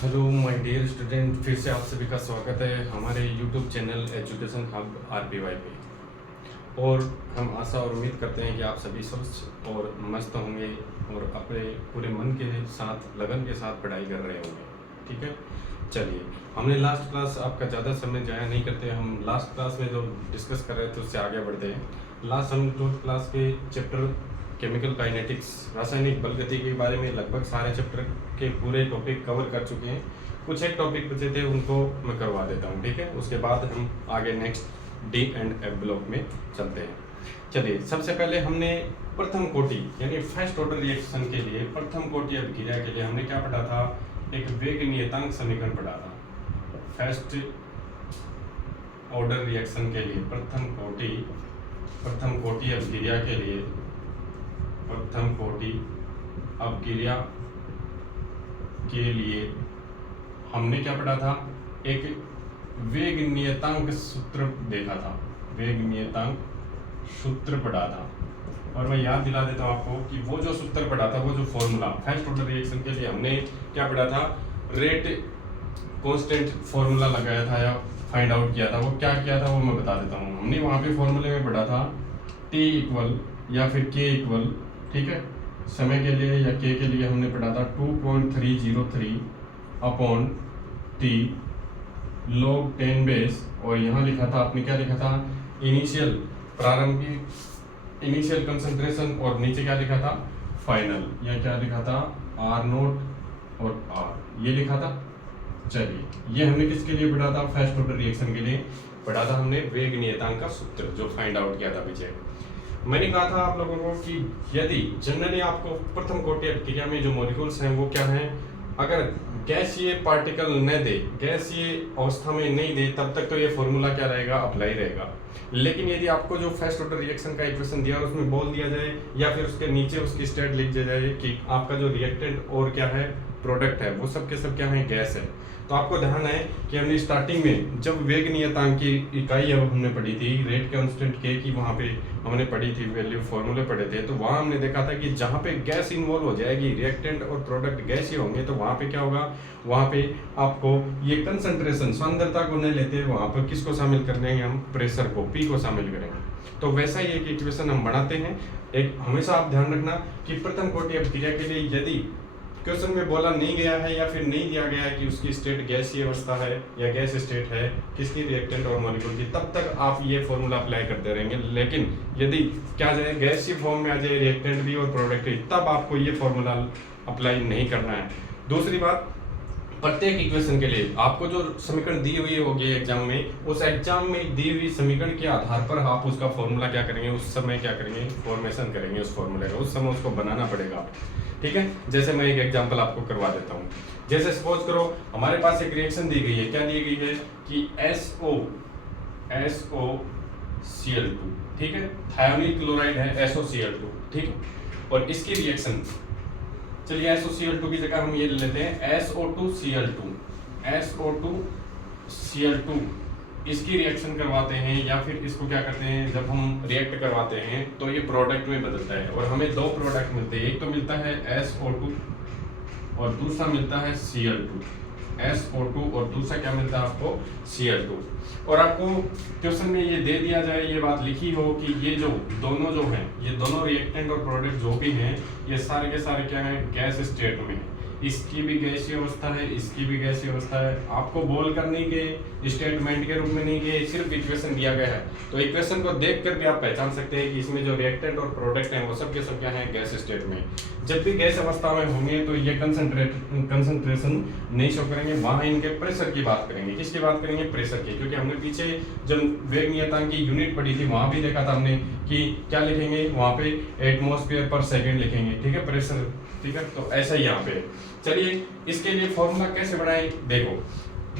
Hello my dear student, फिर से आप सभी का स्वागत है हमारे यूट्यूब चैनल एजुकेशन हब आरपीवाई पे। और हम आशा और उम्मीद करते हैं कि आप सभी स्वस्थ और मस्त होंगे और अपने पूरे मन के साथ लगन के साथ पढ़ाई कर रहे होंगे। ठीक है, चलिए हमने लास्ट क्लास आपका ज़्यादा समय जाया नहीं करते, हम लास्ट क्लास में जो डिस्कस कर रहे थे उससे आगे बढ़ते हैं। लास्ट हम 12th क्लास के चैप्टर केमिकल काइनेटिक्स रासायनिक बलगति के बारे में लगभग सारे चैप्टर के पूरे टॉपिक कवर कर चुके हैं। कुछ एक टॉपिक बचे थे उनको मैं करवा देता हूँ, ठीक है। उसके बाद हम आगे next D and F block में चलते हैं। चलिए, सबसे पहले हमने प्रथम कोटि यानी फर्स्ट ऑर्डर रिएक्शन के लिए, प्रथम कोटि अभिक्रिया के लिए हमने क्या पढ़ा था? एक वेग नियतांक समीकरण पढ़ा था। फर्स्ट ऑर्डर रिएक्शन के लिए प्रथम कोटि अभिक्रिया के लिए, प्रथम कोटि अभिक्रिया के लिए हमने क्या पढ़ा था? एक वेग नियतांक सूत्र देखा था, वेग नियतांक सूत्र पढ़ा था। और मैं याद दिला देता हूँ आपको कि वो जो सूत्र पढ़ा था, वो जो फॉर्मूला फर्स्ट ऑर्डर रिएक्शन के लिए हमने क्या पढ़ा था? रेट कांस्टेंट फॉर्मूला लगाया था या फाइंड आउट किया था। वो क्या किया था वो मैं बता देता हूँ। हमने वहाँ पे फॉर्मूले में पढ़ा था T इक्वल या फिर K इक्वल, ठीक है, समय के लिए या K के लिए हमने पढ़ा था 2.303 अपॉन T log 10 बेस। और यहाँ लिखा था, आपने क्या लिखा था? इनिशियल प्रारंभिक इनिशियल कंसंट्रेशन, और नीचे क्या लिखा था? फाइनल, या क्या लिखा था? R नोट और R, ये लिखा था। चलिए, ये हमने किसके लिए पढ़ा था? फर्स्ट ऑर्डर रिएक्शन के लिए पढ़ा था हमने वेग नियतांक का सूत्र जो फाइंड आउट किया था पीछे। मैंने कहा था आप लोगों को कि यदि जनरली आपको प्रथम कोटि अभिक्रिया में जो मॉलिक्यूल्स हैं वो क्या हैं, अगर गैसीय पार्टिकल न दे, गैसीय अवस्था में नहीं दे, तब तक तो ये फॉर्मूला क्या रहेगा? अप्लाई रहेगा। लेकिन यदि आपको जो फर्स्ट ऑर्डर रिएक्शन का इक्वेशन दिया और उसमें बोल दिया जाए या फिर उसके नीचे उसकी स्टेट लिख दिया जाए कि आपका जो रिएक्टेंट और क्या है, प्रोडक्ट है, वो सब के सब क्या है? गैस है। तो आपको ध्यान है कि हमने स्टार्टिंग में जब वेग नियतांक की इकाई अब हमने पढ़ी थी, रेट कांस्टेंट के की वहाँ पे हमने पढ़ी थी, वैल्यू फॉर्मूले पढ़े थे, तो वहाँ हमने देखा था कि जहाँ पे गैस इन्वॉल्व हो जाएगी, रिएक्टेंट और प्रोडक्ट गैस ही होंगे, तो वहाँ पे क्या होगा? वहाँ पे आपको ये कंसंट्रेशन सांद्रता को नहीं लेते, वहाँ पर किसको शामिल कर लेंगे? हम प्रेशर को, पी को शामिल करेंगे। तो वैसा ही एक इक्वेशन हम बनाते हैं। एक हमेशा आप ध्यान रखना कि प्रथम कोटि अभिक्रिया के लिए यदि क्वेश्चन में बोला नहीं गया है या फिर नहीं दिया गया है कि उसकी स्टेट गैसीय अवस्था है या गैस स्टेट है किसकी, रिएक्टेंट और मॉलिक्यूल की, तब तक आप ये फॉर्मूला अप्लाई करते रहेंगे। लेकिन यदि क्या जाए, गैसीय फॉर्म में आ जाए रिएक्टेंट भी और प्रोडक्ट भी, तब आपको ये फॉर्मूला अप्लाई नहीं करना है। दूसरी बात, प्रत्येक इक्वेशन के लिए आपको जो समीकरण दी हुई होगी एग्जाम में, उस एग्जाम में दी हुई समीकरण के आधार पर आप उसका फॉर्मूला क्या करेंगे? उस समय क्या करेंगे? फॉर्मेशन करेंगे उस फॉर्मूले का, उस समय उसको बनाना पड़ेगा, ठीक है। जैसे मैं एक एग्जांपल आपको करवा देता हूँ। जैसे सपोज करो हमारे पास एक रिएक्शन दी गई है, क्या दी गई है कि SOCl2, ठीक है, थायोनिल क्लोराइड है SOCl2, ठीक है। और इसकी रिएक्शन, चलिए SOCl2 की जगह हम ये ले लेते हैं SO2Cl2, इसकी रिएक्शन करवाते हैं या फिर इसको क्या करते हैं, जब हम रिएक्ट करवाते हैं तो ये प्रोडक्ट में बदलता है और हमें दो प्रोडक्ट मिलते हैं। एक तो मिलता है SO2 और दूसरा मिलता है Cl2, SO2 और दूसरा क्या मिलता है आपको? Cl2। और आपको क्वेश्चन में ये दे दिया जाए, ये बात लिखी हो कि ये जो दोनों जो हैं, ये दोनों रिएक्टेंट और प्रोडक्ट जो भी हैं, ये सारे के सारे क्या हैं? गैस स्टेट में। इसकी भी गैसीय अवस्था है, इसकी भी गैसीय अवस्था है। आपको बोल कर नहीं के स्टेटमेंट के रूप में नहीं के, सिर्फ इक्वेशन दिया गया है, तो इक्वेशन को देखकर भी आप पहचान सकते हैं कि इसमें जो रिएक्टेंट और प्रोडक्ट हैं वो सब के सब क्या हैं? गैस स्टेट में। जब भी गैस अवस्था में होंगे तो ये कंसंट्रेशन नहीं शो करेंगे, वहां इनके प्रेशर की बात करेंगे। किसकी बात करेंगे? प्रेशर की। क्योंकि हमने पीछे जब वेग नियतांक की यूनिट पढ़ी थी, वहां भी देखा था हमने कि क्या लिखेंगे वहां पे? एटमॉस्फेयर पर सेकेंड लिखेंगे, ठीक है, प्रेशर, ठीक है। तो ऐसा ही यहाँ पे। चलिए, इसके लिए फॉर्मूला कैसे बनाएं? देखो,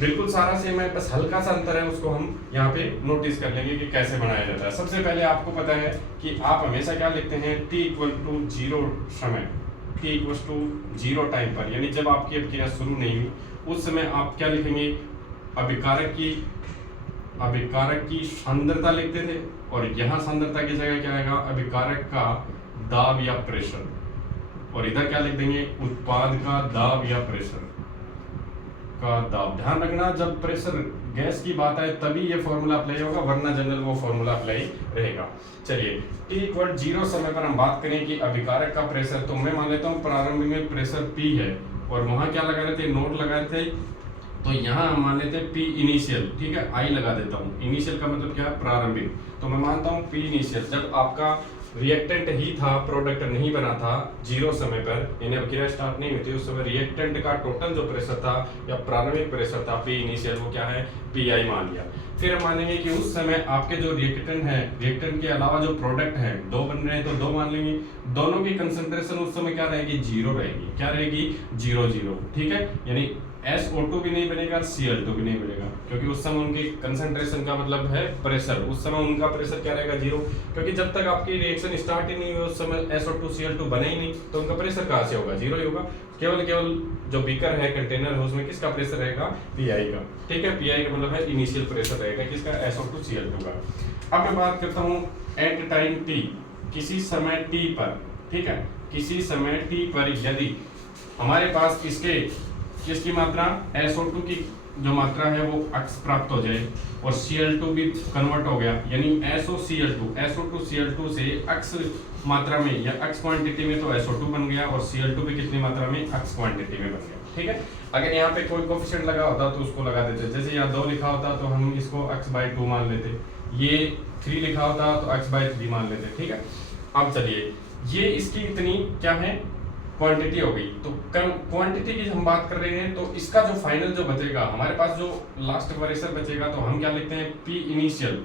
बिल्कुल सारा सेम है, बस हल्का सा अंतर है, उसको हम यहाँ पे नोटिस कर लेंगे कि कैसे बनाया जाता है। सबसे पहले आपको पता है कि आप हमेशा क्या लिखते हैं? T इक्वल टू 0 समय, T इक्वल टू 0 टाइम पर, यानी जब आपकी अभिक्रिया शुरू नहीं हुई उस समय आप क्या लिखेंगे? अभिकारक की सांद्रता लिखते थे, और यहाँ सांद्रता की जगह क्या आएगा? अभिकारक का दाब या प्रेशर, और इधर क्या लिख देंगे? उत्पाद का दाब या प्रेशर। का दाब। ध्यान रखना जब प्रेशर गैस की बात आए तभी ये फॉर्मूला अप्लाई होगा, वरना जनरल वो फॉर्मूला अप्लाई रहेगा। चलिए t इक्वल 0 समय पर हम बात करें कि अभिकारक का प्रेशर, तो मैं मान लेता हूँ प्रारंभ में प्रेशर P है और वहां क्या लगा रहे थे, नोट लगा रहे थे, तो यहाँ हम मान लेते हैं P इनिशियल, ठीक है, I लगा देता हूँ। इनिशियल का मतलब क्या है, प्रारंभिक, तो मैं मानता हूँ P इनिशियल जब आपका रिएक्टेंट ही था, प्रोडक्ट नहीं बना था, 0 समय पर यानी अभिक्रिया स्टार्ट नहीं हुई थी, उस समय रिएक्टेंट का टोटल जो प्रेशर था या प्रारंभिक प्रेशर था P इनिशियल, वो क्या है, PI मान लिया। फिर हम मानेंगे कि उस समय आपके जो रिएक्टेंट है, रिएक्टेंट के अलावा जो प्रोडक्ट है, दो बन रहे हैं तो दो मान लेंगे, दोनों की कंसंट्रेशन उस समय क्या रहेगी, 0 रहेगी। क्या रहेगी, 0 0, ठीक है, यानी SO2 भी नहीं बनेगा, Cl2 भी नहीं बनेगा, क्योंकि उस समय उनकी कंसंट्रेशन का मतलब है प्रेशर, उस समय उनका प्रेशर क्या रहेगा, 0, क्योंकि जब तक आपकी रिएक्शन स्टार्ट ही नहीं हुई उस समय SO2 Cl2 बने ही नहीं, तो उनका प्रेशर कहाँ से होगा, 0 ही होगा। केवल जो बीकर है, कंटेनर है, उसमें किसका प्रेशर रहेगा, PI का, ठीक है, PI का मतलब है इनिशियल प्रेशर रहेगा किसका, SO2 Cl2 का। अब मैं बात करता हूँ एट टाइम t, किसी समय t पर, ठीक है, किसी समय t पर यदि हमारे पास किसकी मात्रा, SO2 की जो मात्रा है वो अक्स प्राप्त हो जाए और Cl2 भी कन्वर्ट हो गया, यानी SO2 Cl2 से अक्स मात्रा में या अक्स क्वांटिटी में, तो SO2 बन गया और Cl2 भी कितनी मात्रा में, अक्स क्वांटिटी में बन गया, ठीक है। अगर यहाँ पे कोई कोफिशिएंट लगा होता तो उसको लगा देते, जैसे यहाँ 2 लिखा होता तो हम इसको x/2 मान लेते, ये 3 लिखा होता तो x/3 मान लेते, ठीक है। अब चलिए, ये इसकी इतनी क्या है, क्वांटिटी हो गई। तो क्वांटिटी की हम बात कर रहे हैं, तो इसका जो फाइनल जो बचेगा हमारे पास, जो लास्ट प्रेशर बचेगा, तो हम क्या लिखते हैं, P इनिशियल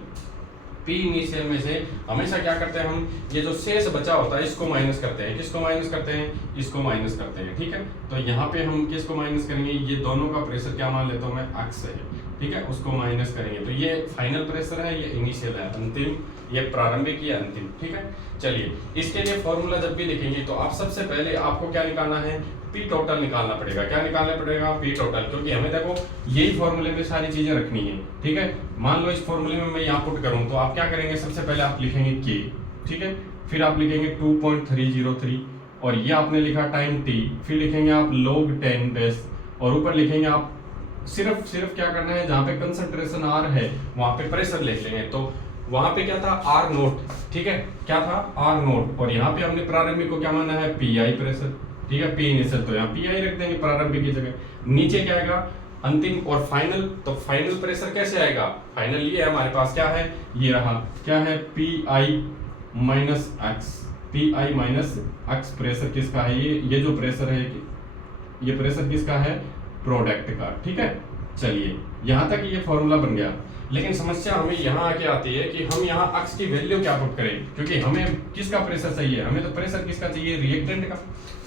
में से हमेशा क्या करते हैं हम, ये जो शेष बचा होता है इसको माइनस करते हैं, किसको माइनस करते हैं, इसको माइनस करते हैं, ठीक है। तो यहाँ पे हम किसको माइनस करेंगे, ये दोनों का प्रेशर क्या मान लेता हूँ मैं, अक्स है, ठीक है, उसको माइनस करेंगे, तो ये फाइनल प्रेशर है, ये इनिशियल है, अंतिम, ये प्रारंभिक या अंतिम, ठीक है। चलिए, इसके लिए फॉर्मूला जब भी लिखेंगे तो आप सबसे पहले आपको क्या निकालना है, P टोटल निकालना पड़ेगा। क्या निकालना पड़ेगा, P टोटल, क्योंकि हमें देखो यही फॉर्मूले में सारी चीजें रखनी है, ठीक है। मान लो इस फॉर्मूले में मैं यहाँ पुट करूँ, तो आप क्या करेंगे, सबसे पहले आप लिखेंगे K, ठीक है, फिर आप लिखेंगे 2.303 और ये आपने लिखा टाइम T, फिर लिखेंगे आप log 10 डेस और ऊपर लिखेंगे आप सिर्फ क्या करना है, जहाँ पे कंसंट्रेशन R है वहां पे प्रेशर लिख लेंगे। तो वहां पे क्या था, R नोट, ठीक है, क्या था, R नोट, और यहाँ पे हमने प्रारंभिक को क्या माना है, PI प्रेशर, ठीक है, P इनिशियल, तो यहाँ PI रख देंगे प्रारंभिक की जगह। नीचे क्या आएगा, अंतिम और फाइनल, तो फाइनल प्रेशर कैसे आएगा, फाइनल ये है हमारे पास, क्या है, ये रहा, क्या है, PI माइनस एक्स प्रेशर किसका है, ये जो प्रेशर है, ये प्रेशर किसका है, प्रोडक्ट का, ठीक है। चलिए, यहाँ तक ये फॉर्मूला बन गया, लेकिन समस्या हमें यहाँ आके आती है कि हम यहाँ अक्स की वैल्यू क्या पुट करें, क्योंकि हमें किसका प्रेशर चाहिए, हमें तो प्रेशर किसका चाहिए, रिएक्टेंट का,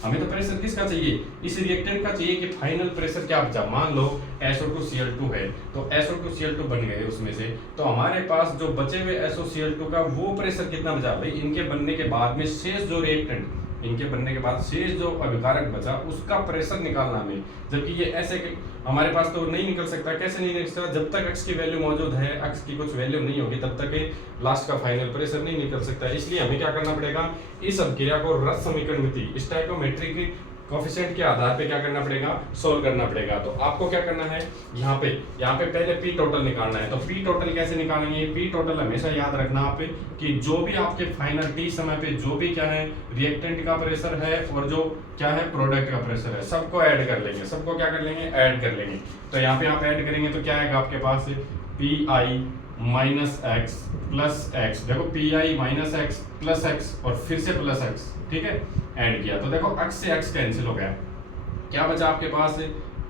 हमें तो प्रेशर किसका चाहिए, इस रिएक्टेंट का चाहिए कि फाइनल प्रेशर क्या बचा। मान लो SO2 Cl2 है, तो SO2 Cl2 बन गए उसमें से, तो हमारे पास जो बचे हुए SO2 का वो प्रेशर कितना बचा भाई, इनके बनने के बाद में शेष जो रिएक्टेंट, इनके बनने के बाद शेष जो अभिकारक बचा उसका प्रेशर निकालना हमें, जबकि ये ऐसे हमारे पास तो नहीं निकल सकता। कैसे नहीं निकल सकता, जब तक एक्स की वैल्यू मौजूद है, एक्स की कुछ वैल्यू नहीं होगी तब तक लास्ट का फाइनल प्रेशर नहीं निकल सकता। इसलिए हमें क्या करना पड़ेगा, इस अभिक्रिया को रस समीकरण स्टोइकोमेट्रिक कोफिशिएंट के आधार पे क्या करना पड़ेगा, सोल्व करना पड़ेगा। तो आपको क्या करना है, यहाँ पे पहले P टोटल निकालना है। तो P टोटल कैसे निकालेंगे, P टोटल हमेशा याद रखना आप कि जो भी आपके फाइनल T समय पे जो भी क्या है रिएक्टेंट का प्रेशर है और जो क्या है प्रोडक्ट का प्रेशर है, सबको ऐड कर लेंगे, सबको क्या कर लेंगे, ऐड कर लेंगे। तो यहाँ पे आप ऐड करेंगे तो क्या आएगा आपके पास, PI minus x plus x, देखो PI minus x plus x और फिर से प्लस एक्स, ठीक है, ऐड किया तो देखो एक्स से एक्स कैंसिल हो गया, क्या बचा आपके पास,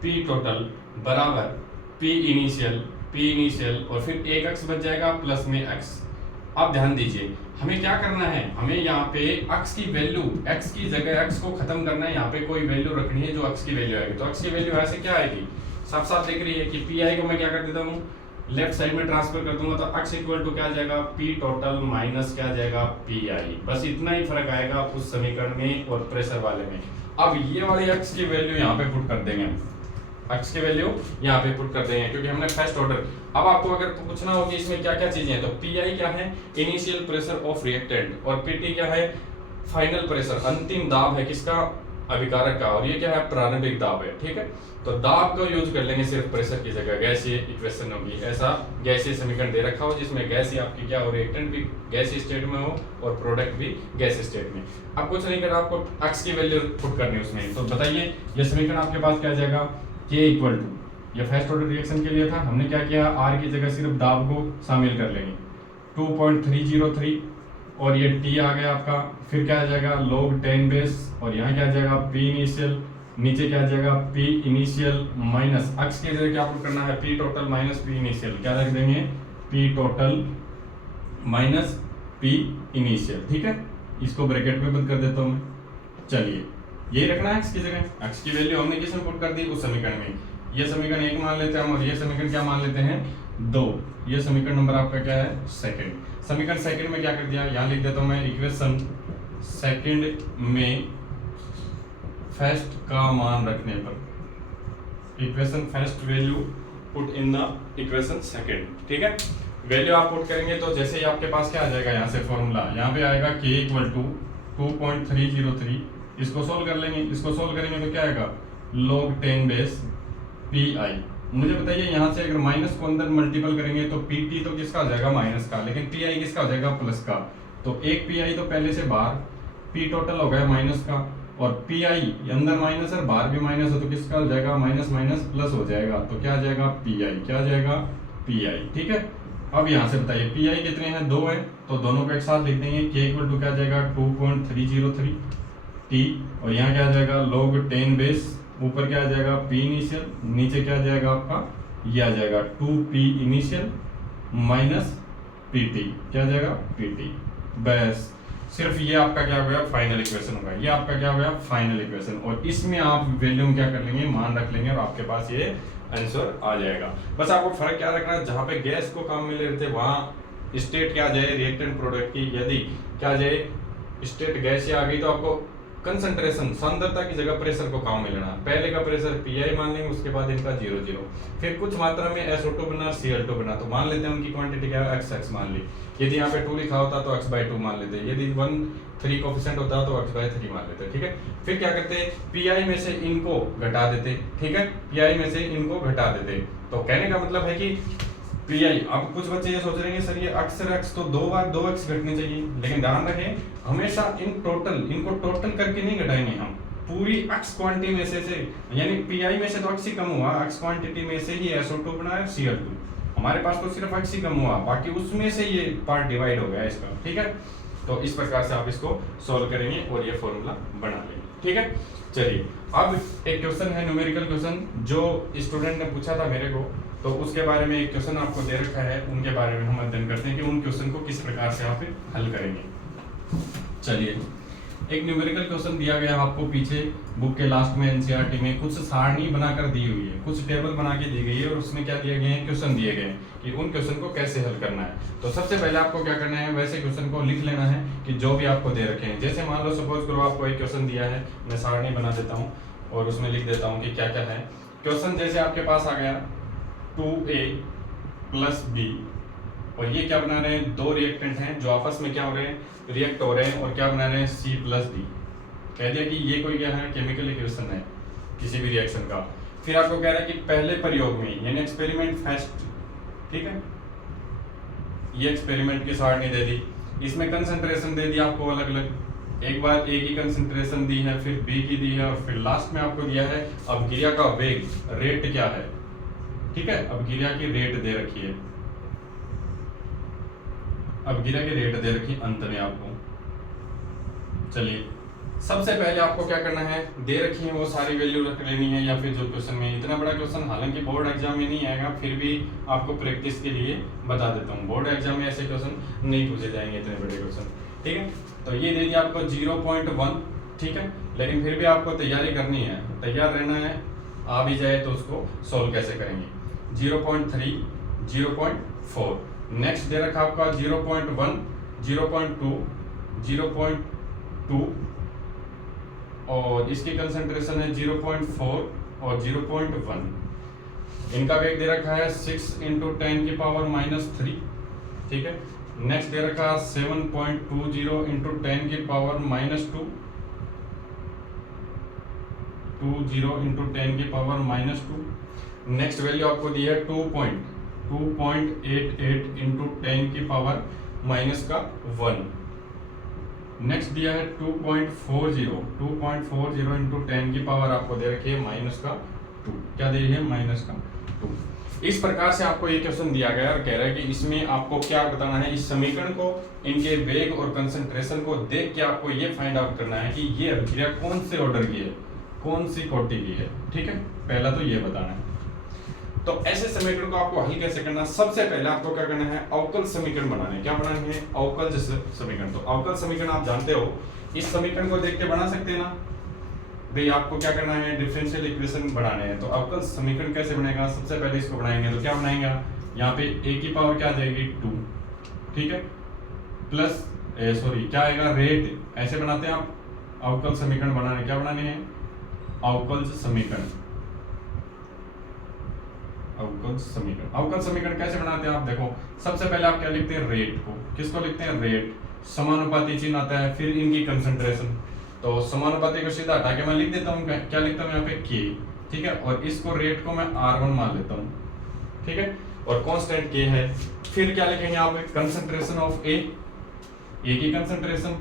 P टोटल बराबर P इनिशियल और फिर एक एक्स बच जाएगा प्लस में एक्स। अब ध्यान दीजिए, हमें क्या करना है, हमें यहाँ पे x की वैल्यू, x की जगह x को खत्म करना है, यहाँ पे कोई वैल्यू रखनी है जो x की वैल्यू आएगी। तो x की वैल्यू ऐसे क्या आएगी, साफ साफ दिख रही है कि PI को मैं क्या कर देता हूँ, लेफ्ट साइड में ट्रांसफर कर दूंगा, तो x इक्वल टू क्या आ जाएगा, P टोटल माइनस क्या आ जाएगा, PI। बस इतना ही फर्क आएगा उस समीकरण में और प्रेशर वाले में। अब ये वाली x की वैल्यू यहाँ पे पुट कर देंगे, x की वैल्यू यहाँ पे पुट कर देंगे क्योंकि हमने फर्स्ट ऑर्डर। अब आपको अगर पूछना हो कि इसमें क्या क्या चीजें हैं, तो PI क्या है, इनिशियल प्रेशर ऑफ रिएक्टेंट, और PT क्या है, फाइनल प्रेशर, अंतिम दाब है किसका, अभिकारक का, और ये क्या है, प्रारंभिक दाब है। ठीक है, तो दाब को यूज कर लेंगे सिर्फ प्रेशर की जगह, गैसीय इक्वेशन होगी। ऐसा गैसीय समीकरण दे रखा हो जिसमें गैस आपकी क्या हो, रिएक्टेंट भी गैसीय स्टेट में हो और प्रोडक्ट भी गैसीय स्टेट में। अब कुछ नहीं करना, आपको एक्स की वैल्यू पुट करनी है उसमें। तो बताइए ये समीकरण आपके पास क्या आ जाएगा, के इक्वल टू, ये फर्स्ट ऑर्डर रिएक्शन के लिए था, हमने क्या किया, आर की जगह सिर्फ दाब को शामिल कर लेंगे, 2.303, और ये टी आ गया आपका, फिर क्या आ जाएगा log 10 बेस, और यहाँ क्या आ जाएगा पी इनिशियल, नीचे क्या आ जाएगा पी इनिशियल माइनस अक्स की जगह क्या पुट करना है, P total minus P initial, क्या रख देंगे, P total minus P initial. ठीक है, इसको ब्रैकेट में बंद कर देता हूँ मैं। चलिए ये रखना है एक्स की जगह, एक्स की वैल्यू हमने किसमें पुट कर दी, उस समीकरण में। ये समीकरण 1 मान लेते हैं हम, और ये समीकरण क्या मान लेते हैं, 2। ये समीकरण नंबर आपका क्या है, सेकंड। समीकरण सेकंड में क्या कर दिया, यहाँ लिख देता हूँ मैं, इक्वेशन सेकंड में फर्स्ट का मान रखने पर, equation first value put in the equation second. ठीक है, वैल्यू आप पुट करेंगे तो जैसे ही आपके पास क्या आ जाएगा, यहाँ से फॉर्मूला यहाँ पे आएगा k इक्वल टू 2.303, इसको सोल्व कर लेंगे, इसको सोल्व करेंगे तो क्या आएगा, log 10 बेस पी आई। मुझे बताइए यहाँ से अगर माइनस को अंदर मल्टीपल करेंगे तो पी टी तो किसका हो जाएगा, माइनस का, लेकिन पी आई किसका हो जाएगा, प्लस का। तो एक पी आई तो पहले से बाहर, पी टोटल हो गया माइनस का, और पी आई अंदर माइनस और बाहर भी माइनस हो तो किसका हो जाएगा, माइनस माइनस प्लस हो जाएगा, तो क्या आ जाएगा, पी आई, क्या आ जाएगा, पी आई। ठीक है, अब यहाँ से बताइए पी आई कितने हैं, 2 है, तो दोनों को एक साथ लिख देंगे, के इक्वल टू क्या आ जाएगा 2.303 टी, और यहाँ क्या आ जाएगा log 10 बेस, ऊपर क्या आ जाएगा पी इनिशियल, नीचे क्या आ जाएगा आपका, ये आ जाएगा 2p इनिशियल माइनस pt, क्या आ जाएगा pt। बस सिर्फ ये आपका क्या हो गया, फाइनल इक्वेशन होगा, ये आपका क्या हो गया, फाइनल इक्वेशन, और इसमें आप वैल्यू क्या कर लेंगे, मान रख लेंगे, और आपके पास ये आंसर आ जाएगा। बस आपको फर्क क्या रखना है, जहाँ पे गैस को काम मिल रहे थे वहां स्टेट क्या आ जाए, रिएक्टेंट प्रोडक्ट की, यदि क्या आ जाए स्टेट गैस आ गई तो आपको कंसंट्रेशन सांद्रता की जगह प्रेशर को काम मिलना, पहले का प्रेशर पी मान लेंगे, उसके बाद इनका 0 फिर कुछ मात्रा में SO2 बना, Cl2 बना, तो मान लेते हैं उनकी क्वांटिटी क्या है, XX मान ली। यदि यहाँ पे 2 लिखा होता तो x/2 मान लेते, यदि 1/3 कोफिशिएंट होता तो x/3 मान लेते। ठीक है, फिर क्या करते, पी में से इनको घटा देते। ठीक है, पी में से इनको घटा देते, तो कहने का मतलब है कि पी आई, अब कुछ बच्चे ये सोच रहे हैं सर ये अक्सर x तो 2 बार 2x घटनी चाहिए, लेकिन ध्यान रखें हमेशा इनको टोटल करके नहीं घटाएंगे हम, पूरी x क्वांटिटी में से यानी पी में से तो x ही कम हुआ, x क्वांटिटी में से ही SO2 बना है, Cl2, हमारे पास तो सिर्फ x ही कम हुआ, बाकी उसमें से ये पार्ट डिवाइड हो गया इसका। ठीक है, तो इस प्रकार से आप इसको सोल्व करेंगे और ये फॉर्मूला बना लेंगे। ठीक है, चलिए अब एक क्वेश्चन है, न्यूमेरिकल क्वेश्चन, जो स्टूडेंट ने पूछा था मेरे को, तो उसके बारे में एक क्वेश्चन आपको दे रखा है, उनके बारे में हम अध्ययन करते हैं कि उन क्वेश्चन को किस प्रकार से आप हल करेंगे। चलिए, एक न्यूमेरिकल क्वेश्चन दिया गया आपको पीछे बुक के लास्ट में, एनसीईआरटी में कुछ सारणी बनाकर दी हुई है, कुछ टेबल बना के दी गई है, और उसमें क्या दिए गए हैं, क्वेश्चन दिए गए हैं कि उन क्वेश्चन को कैसे हल करना है। तो सबसे पहले आपको क्या करना है, वैसे क्वेश्चन को लिख लेना है कि जो भी आपको दे रखे हैं। जैसे मान लो सपोज करो आपको एक क्वेश्चन दिया है, मैं सारणी बना देता हूँ और उसमें लिख देता हूँ कि क्या क्या है क्वेश्चन। जैसे आपके पास आ गया 2a + b, और ये क्या बना रहे हैं, 2 रिएक्टेंट हैं जो आपस में क्या हो रहे हैं, रिएक्ट हो रहे हैं, और क्या बना रहे हैं, C + D। कह दिया कि ये कोई क्या है, केमिकल इक्वेशन है किसी भी रिएक्शन का। फिर आपको कह रहा है कि पहले प्रयोग में, यानी एक्सपेरिमेंट फर्स्ट, ठीक है, ये एक्सपेरिमेंट की सारणी दे दी, इसमें कंसंट्रेशन दे दी आपको अलग अलग, एक बार A की कंसंट्रेशन दी है, फिर B की दी है, और फिर लास्ट में आपको दिया है अपक्रिया का वेग, रेट क्या है। ठीक है, अपक्रिया की रेट दे रखी है, अपक्रिया की रेट दे रखी अंत में आपको। चलिए, सबसे पहले आपको क्या करना है, दे रखी है वो सारी वैल्यू रख लेनी है, या फिर जो क्वेश्चन में, इतना बड़ा क्वेश्चन हालांकि बोर्ड एग्जाम में नहीं आएगा, फिर भी आपको प्रैक्टिस के लिए बता देता हूँ, बोर्ड एग्जाम में ऐसे क्वेश्चन नहीं पूछे जाएंगे इतने बड़े क्वेश्चन। ठीक है, तो ये दे दिया आपको 0.1, ठीक है, लेकिन फिर भी आपको तैयारी करनी है, तैयार रहना है, आ भी जाए तो उसको सोल्व कैसे करेंगे। 0.3, 0.4, नेक्स्ट दे रखा आपका 0.1, 0.2, 0.2, और इसकी कंसंट्रेशन है 0.4 और 0.1। इनका वेग दे रखा है 6 × 10⁻³ ठीक है। नेक्स्ट दे रखा 7.20 × 10⁻²। 2.20 इंटू 10 की पावर -2। नेक्स्ट वैल्यू आपको दी है 2.88 इंटू 10 की पावर -1। नेक्स्ट दिया है 2.40 इंटू 10 की पावर आपको दे रखी है -2। क्या दे रही है? -2। इस प्रकार से आपको ये क्वेश्चन दिया गया और कह रहा है कि इसमें आपको क्या बताना है, इस समीकरण को, इनके वेग और कंसंट्रेशन को देख के आपको ये फाइंड आउट करना है कि ये अभिक्रिया कौन से ऑर्डर की है, कौन सी कोटि की है। ठीक है, पहला तो ये बताना है। तो ऐसे समीकरण को आपको हल कैसे करना है? सबसे पहले आपको क्या करना है, अवकल समीकरण बनाने हैं। क्या बनाने हैं? अवकल समीकरण। तो अवकल समीकरण आप जानते हो, इस समीकरण को देख के बना सकते हैं ना भाई। आपको क्या करना है, डिफरेंशियल इक्वेशन बनाने हैं। तो अवकल समीकरण कैसे बनेगा? सबसे पहले इसको बनाएंगे तो क्या बनाएंगे, यहाँ पे a की पावर क्या आ जाएगी 2, ठीक है, प्लस क्या आएगा, रेट। ऐसे बनाते हैं आप अवकल समीकरण बनाने। क्या बनाने हैं? अवकल समीकरण। अवकल समीकरण, अवकल समीकरण कैसे बनाते हैं आप देखो। सबसे पहले आप क्या लिखते हैं, रेट को। किसको लिखते हैं? रेट। समानुपाती चिन्ह आता है, फिर इनकी कंसंट्रेशन। तो समानुपाती को सीधा हटा के मैं लिख देता हूँ, क्या लिखता हूँ यहाँ पे k, ठीक है, और इसको रेट को मैं r1 मान लेता हूँ, ठीक है, और कांस्टेंट k है। फिर क्या लिखेंगे यहाँ पे, कंसंट्रेशन ऑफ a की कंसंट्रेशन,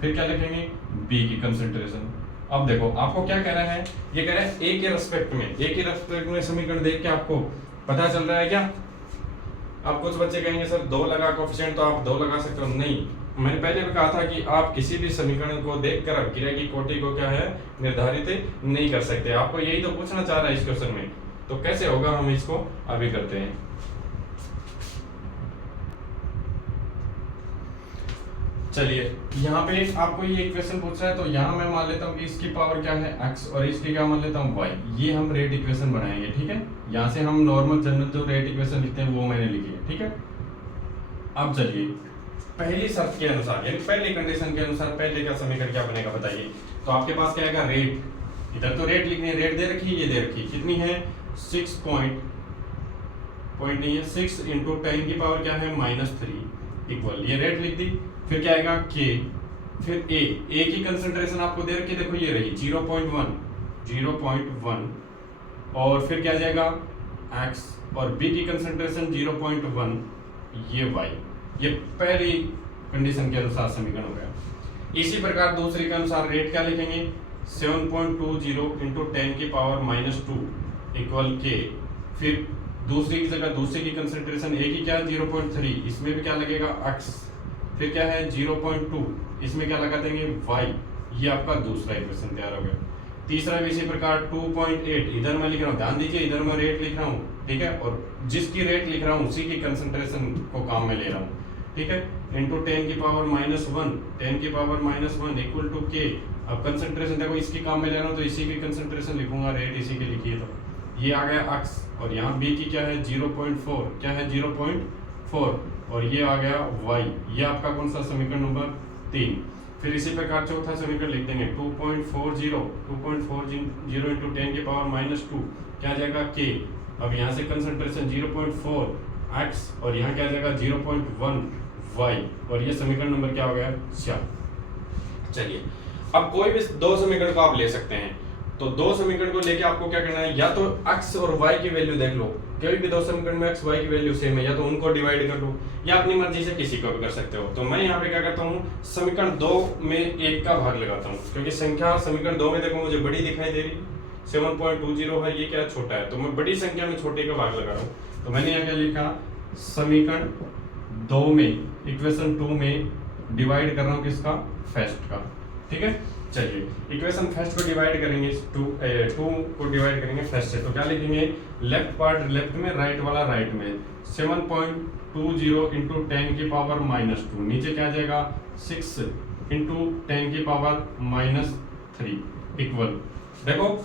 फिर क्या लिखेंगे, b की कंसंट्रेशन। अब देखो आपको क्या कह रहा है, ये कह रहा है a के रेस्पेक्ट में समीकरण देख के आपको पता चल रहा है क्या। अब कुछ बच्चे कहेंगे सर 2 लगा कोफिशिएंट, तो आप 2 लगा सकते हो। नहीं, मैंने पहले भी कहा था कि आप किसी भी समीकरण को देखकर अभिक्रिया की कोटि को क्या है, निर्धारित नहीं कर सकते। आपको यही तो पूछना चाह रहा है इस क्वेश्चन में। तो कैसे होगा, हम इसको अभी करते हैं। चलिए, यहाँ पे आपको ये इक्वेशन पूछ रहा है, तो यहाँ मैं मान लेता हूँ कि इसकी पावर क्या है x और इसकी क्या मान लेता हूँ y। ये हम रेट इक्वेशन बनाएंगे, ठीक है। यहाँ से हम नॉर्मल जनरल जो रेट इक्वेशन लिखते हैं वो मैंने लिखी है, ठीक है। अब चलिए, पहली शर्त के अनुसार, यानी पहली कंडीशन के अनुसार पहले का समीकरण क्या बनेगा बताइए। तो आपके पास क्या आएगा, रेट। इधर तो रेट लिखनी है, रेट दे रखी है, ये दे रखी है, कितनी है, 6 पॉइंट नहीं है, 6 इंटू 10 की पावर क्या है, -3 इक्वल, ये रेट लिख दी। फिर क्या आएगा, k, फिर a की कंसंट्रेशन आपको दे रखी है, देखो ये रही 0.1, और फिर क्या जाएगा x, और b की कंसंट्रेशन 0.1, ये y। ये पहली कंडीशन के अनुसार समीकरण हो गया। इसी प्रकार दूसरी के अनुसार रेट क्या लिखेंगे, 7.20 इंटू 10 की पावर -2 इक्वल k। फिर दूसरी की जगह दूसरी की कंसंट्रेशन a की क्या है, 0.3, इसमें भी क्या लगेगा, x। फिर क्या है 0.2, इसमें क्या लगा देंगे, y। ये आपका दूसरा इक्वेशन तैयार हो गया। तीसरा भी इसी प्रकार 2.8, इधर मैं लिख रहा हूँ, ध्यान दीजिए, इधर मैं रेट लिख रहा हूँ, ठीक है, और जिसकी रेट लिख रहा हूँ उसी की कंसंट्रेशन को काम में ले रहा हूँ, ठीक है, इंटू 10 की पावर -1 इक्वल टू k। अब कंसंट्रेशन देखो, इसकी काम में ले रहा हूँ तो इसी की कंसंट्रेशन लिखूंगा, रेट इसी की लिखी है, तो ये आ गया x, और यहाँ b की क्या है 0.4, क्या है 0.4, और ये आ गया y। ये आपका कौन सा समीकरण नंबर 3। फिर इसी प्रकार चौथा समीकरण लिख देंगे, 2.40 इंटू 10 की पावर -2, क्या जाएगा k। अब यहाँ से कंसंट्रेशन 0.4 x, और यहाँ क्या जाएगा 0.1 y, और ये समीकरण नंबर क्या हो गया, 4। चलिए, अब कोई भी 2 समीकरण को आप ले सकते हैं। तो 2 समीकरण को लेके आपको क्या करना है, या तो x और y की वैल्यू देख लो, कोई भी 2 समीकरण में x y की वैल्यू सेम है, या तो उनको डिवाइड कर लो, या अपनी मर्जी से किसी को भी कर सकते हो। तो मैं यहाँ पे क्या करता हूँ, समीकरण 2 में 1 का भाग लगाता हूँ, क्योंकि संख्या समीकरण 2 में देखो मुझे बड़ी दिखाई दे रही, 7.20 है, ये क्या छोटा है, तो मैं बड़ी संख्या में छोटे का भाग लगा रहा हूँ। तो मैंने यहाँ क्या लिखा, समीकरण 2 में, इक्वेशन 2 में डिवाइड कर रहा हूँ किसका, फर्स्ट का, ठीक है। चलिए, इक्वेशन फर्स्ट को डिवाइड करेंगे, 2 को डिवाइड करेंगे फर्स्ट से, तो क्या लिखेंगे, लेफ्ट पार्ट लेफ्ट में, राइट वाला राइट में। 7.20 इंटू 10 की पावर -2, नीचे क्या जाएगा 6 इंटू 10 की पावर -3 इक्वल, देखो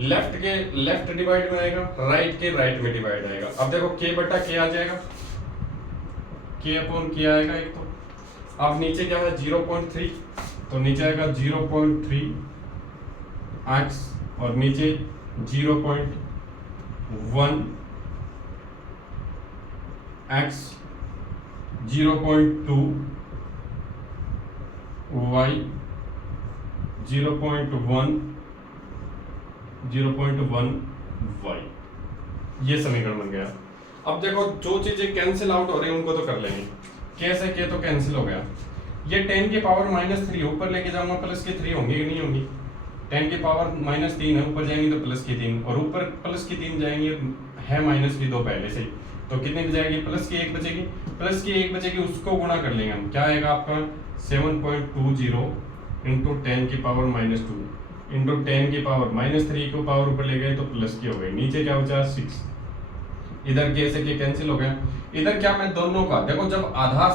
लेफ्ट के लेफ्ट डिवाइड में आएगा, राइट के राइट में डिवाइड आएगा। अब देखो k बटा k आ जाएगा, k अपॉन k आएगा एक तो। अब नीचे क्या है 0.3, तो नीचे आएगा 0.3 x, और नीचे 0.1 x, 0.2 y, 0.1 0.1 y, ये समीकरण बन गया। अब देखो जो चीजें कैंसिल आउट हो रही हैं उनको तो कर लेंगे। कैसे किए तो कैंसिल हो गया। ये 10 की पावर -3 ऊपर लेके जाऊंगा, प्लस की 3 होंगी कि नहीं होंगी। 10 की पावर -3 है, ऊपर जाएंगी तो प्लस की 3, और ऊपर प्लस की 3 जाएंगी है माइनस की 2 पहले से ही, तो कितने की जाएगी, प्लस की 1 बचेगी। प्लस की 1 बचेगी, उसको गुणा कर लेंगे हम, क्या आएगा आपका 7.20 इंटू 10 की पावर -2 इंटू 10 की पावर -3 को पावर ऊपर ले गए तो प्लस की हो गई, नीचे क्या बचा 6। इधर कैसे के कैंसिल हो गया। इधर क्या, मैं दोनों का देखो, जब आधार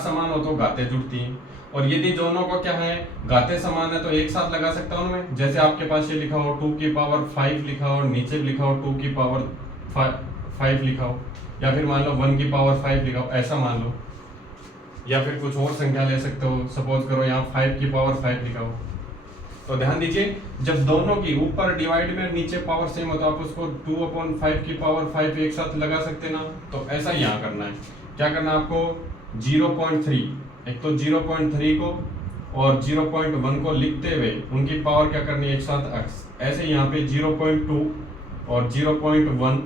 समान हो तो घातें जुड़ती हैं, और यदि दोनों को क्या है घातें समान है तो एक साथ लगा सकता हूं मैं। जैसे आपके पास ये लिखा हो 2 की पावर 5 लिखा हो, और नीचे लिखा हो 2 की पावर 5 लिखा हो, या फिर मान लो 1 की पावर 5 लिखा हो, ऐसा मान लो, या फिर कुछ और संख्या ले सकते हो। सपोज करो यहाँ 5 की पावर 5 लिखा हो, तो ध्यान दीजिए जब दोनों की ऊपर डिवाइड में नीचे पावर सेम हो तो आप उसको 2/5 की पावर 5 एक साथ लगा सकते ना। तो ऐसा यहाँ करना है। क्या करना है आपको, 0.3, एक तो 0.3 को और 0.1 को लिखते हुए उनकी पावर क्या करनी है एक साथ x, ऐसे यहाँ पे 0.2 और 0.1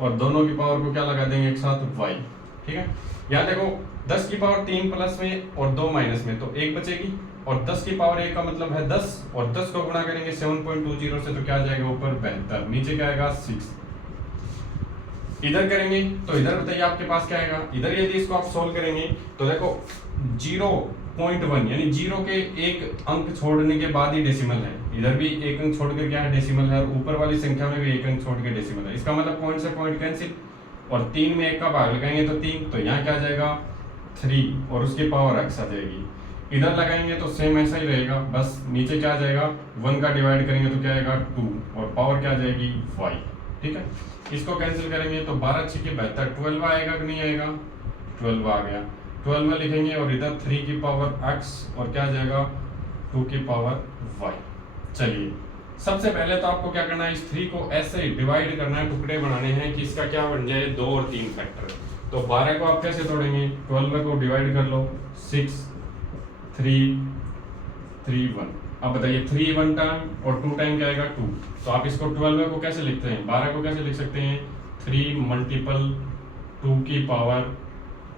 और दोनों की पावर को क्या लगा देंगे एक साथ y। ठीक है, यहाँ देखो 10 की पावर 3 प्लस में और 2 माइनस में, तो 1 बचेगी, और 10 की पावर 1 का मतलब है 10, और 10 को गुणा करेंगे 7.20 से तो क्या आ जाएगा ऊपर 72, नीचे क्या आएगा 6। इधर करेंगे तो इधर बताइए आपके पास क्या आएगा। इधर यदि इसको आप सोल्व करेंगे तो देखो 0.1 यानी 0 के एक अंक छोड़ने के बाद ही डेसिमल है, इधर भी एक अंक छोड़ कर क्या है डेसिमल है, और ऊपर वाली संख्या में भी एक अंक छोड़ के डेसिमल है। इसका मतलब पॉइंट से पॉइंट कैंसिल, और 3 में 1 का भाग लगाएंगे तो 3, तो यहाँ क्या आ जाएगा 3 और उसकी पावर x आ जाएगी। इधर लगाएंगे तो सेम ऐसा ही रहेगा, बस नीचे क्या आ जाएगा 1 का डिवाइड करेंगे तो क्या आएगा 2 और पावर क्या आ जाएगी y। ठीक है, इसको कैंसिल करेंगे तो 12 6 की 72, 12 आएगा कि नहीं आएगा, 12 आ गया। 12 में लिखेंगे और इधर 3 की पावर x और क्या आ जाएगा 2 की पावर y। चलिए सबसे पहले तो आपको क्या करना है, इस 3 को ऐसे ही डिवाइड करना है, टुकड़े बनाने हैं कि इसका क्या बन जाए 2 और 3 फैक्टर। तो 12 को आप कैसे तोड़ेंगे, 12 को डिवाइड कर लो 6 3 3 1। अब बताइए 3 1 टाइम और 2 टाइम क्या आएगा 2, तो आप इसको 12 को कैसे लिखते हैं, 12 को कैसे लिख सकते हैं 3 मल्टीपल 2 की पावर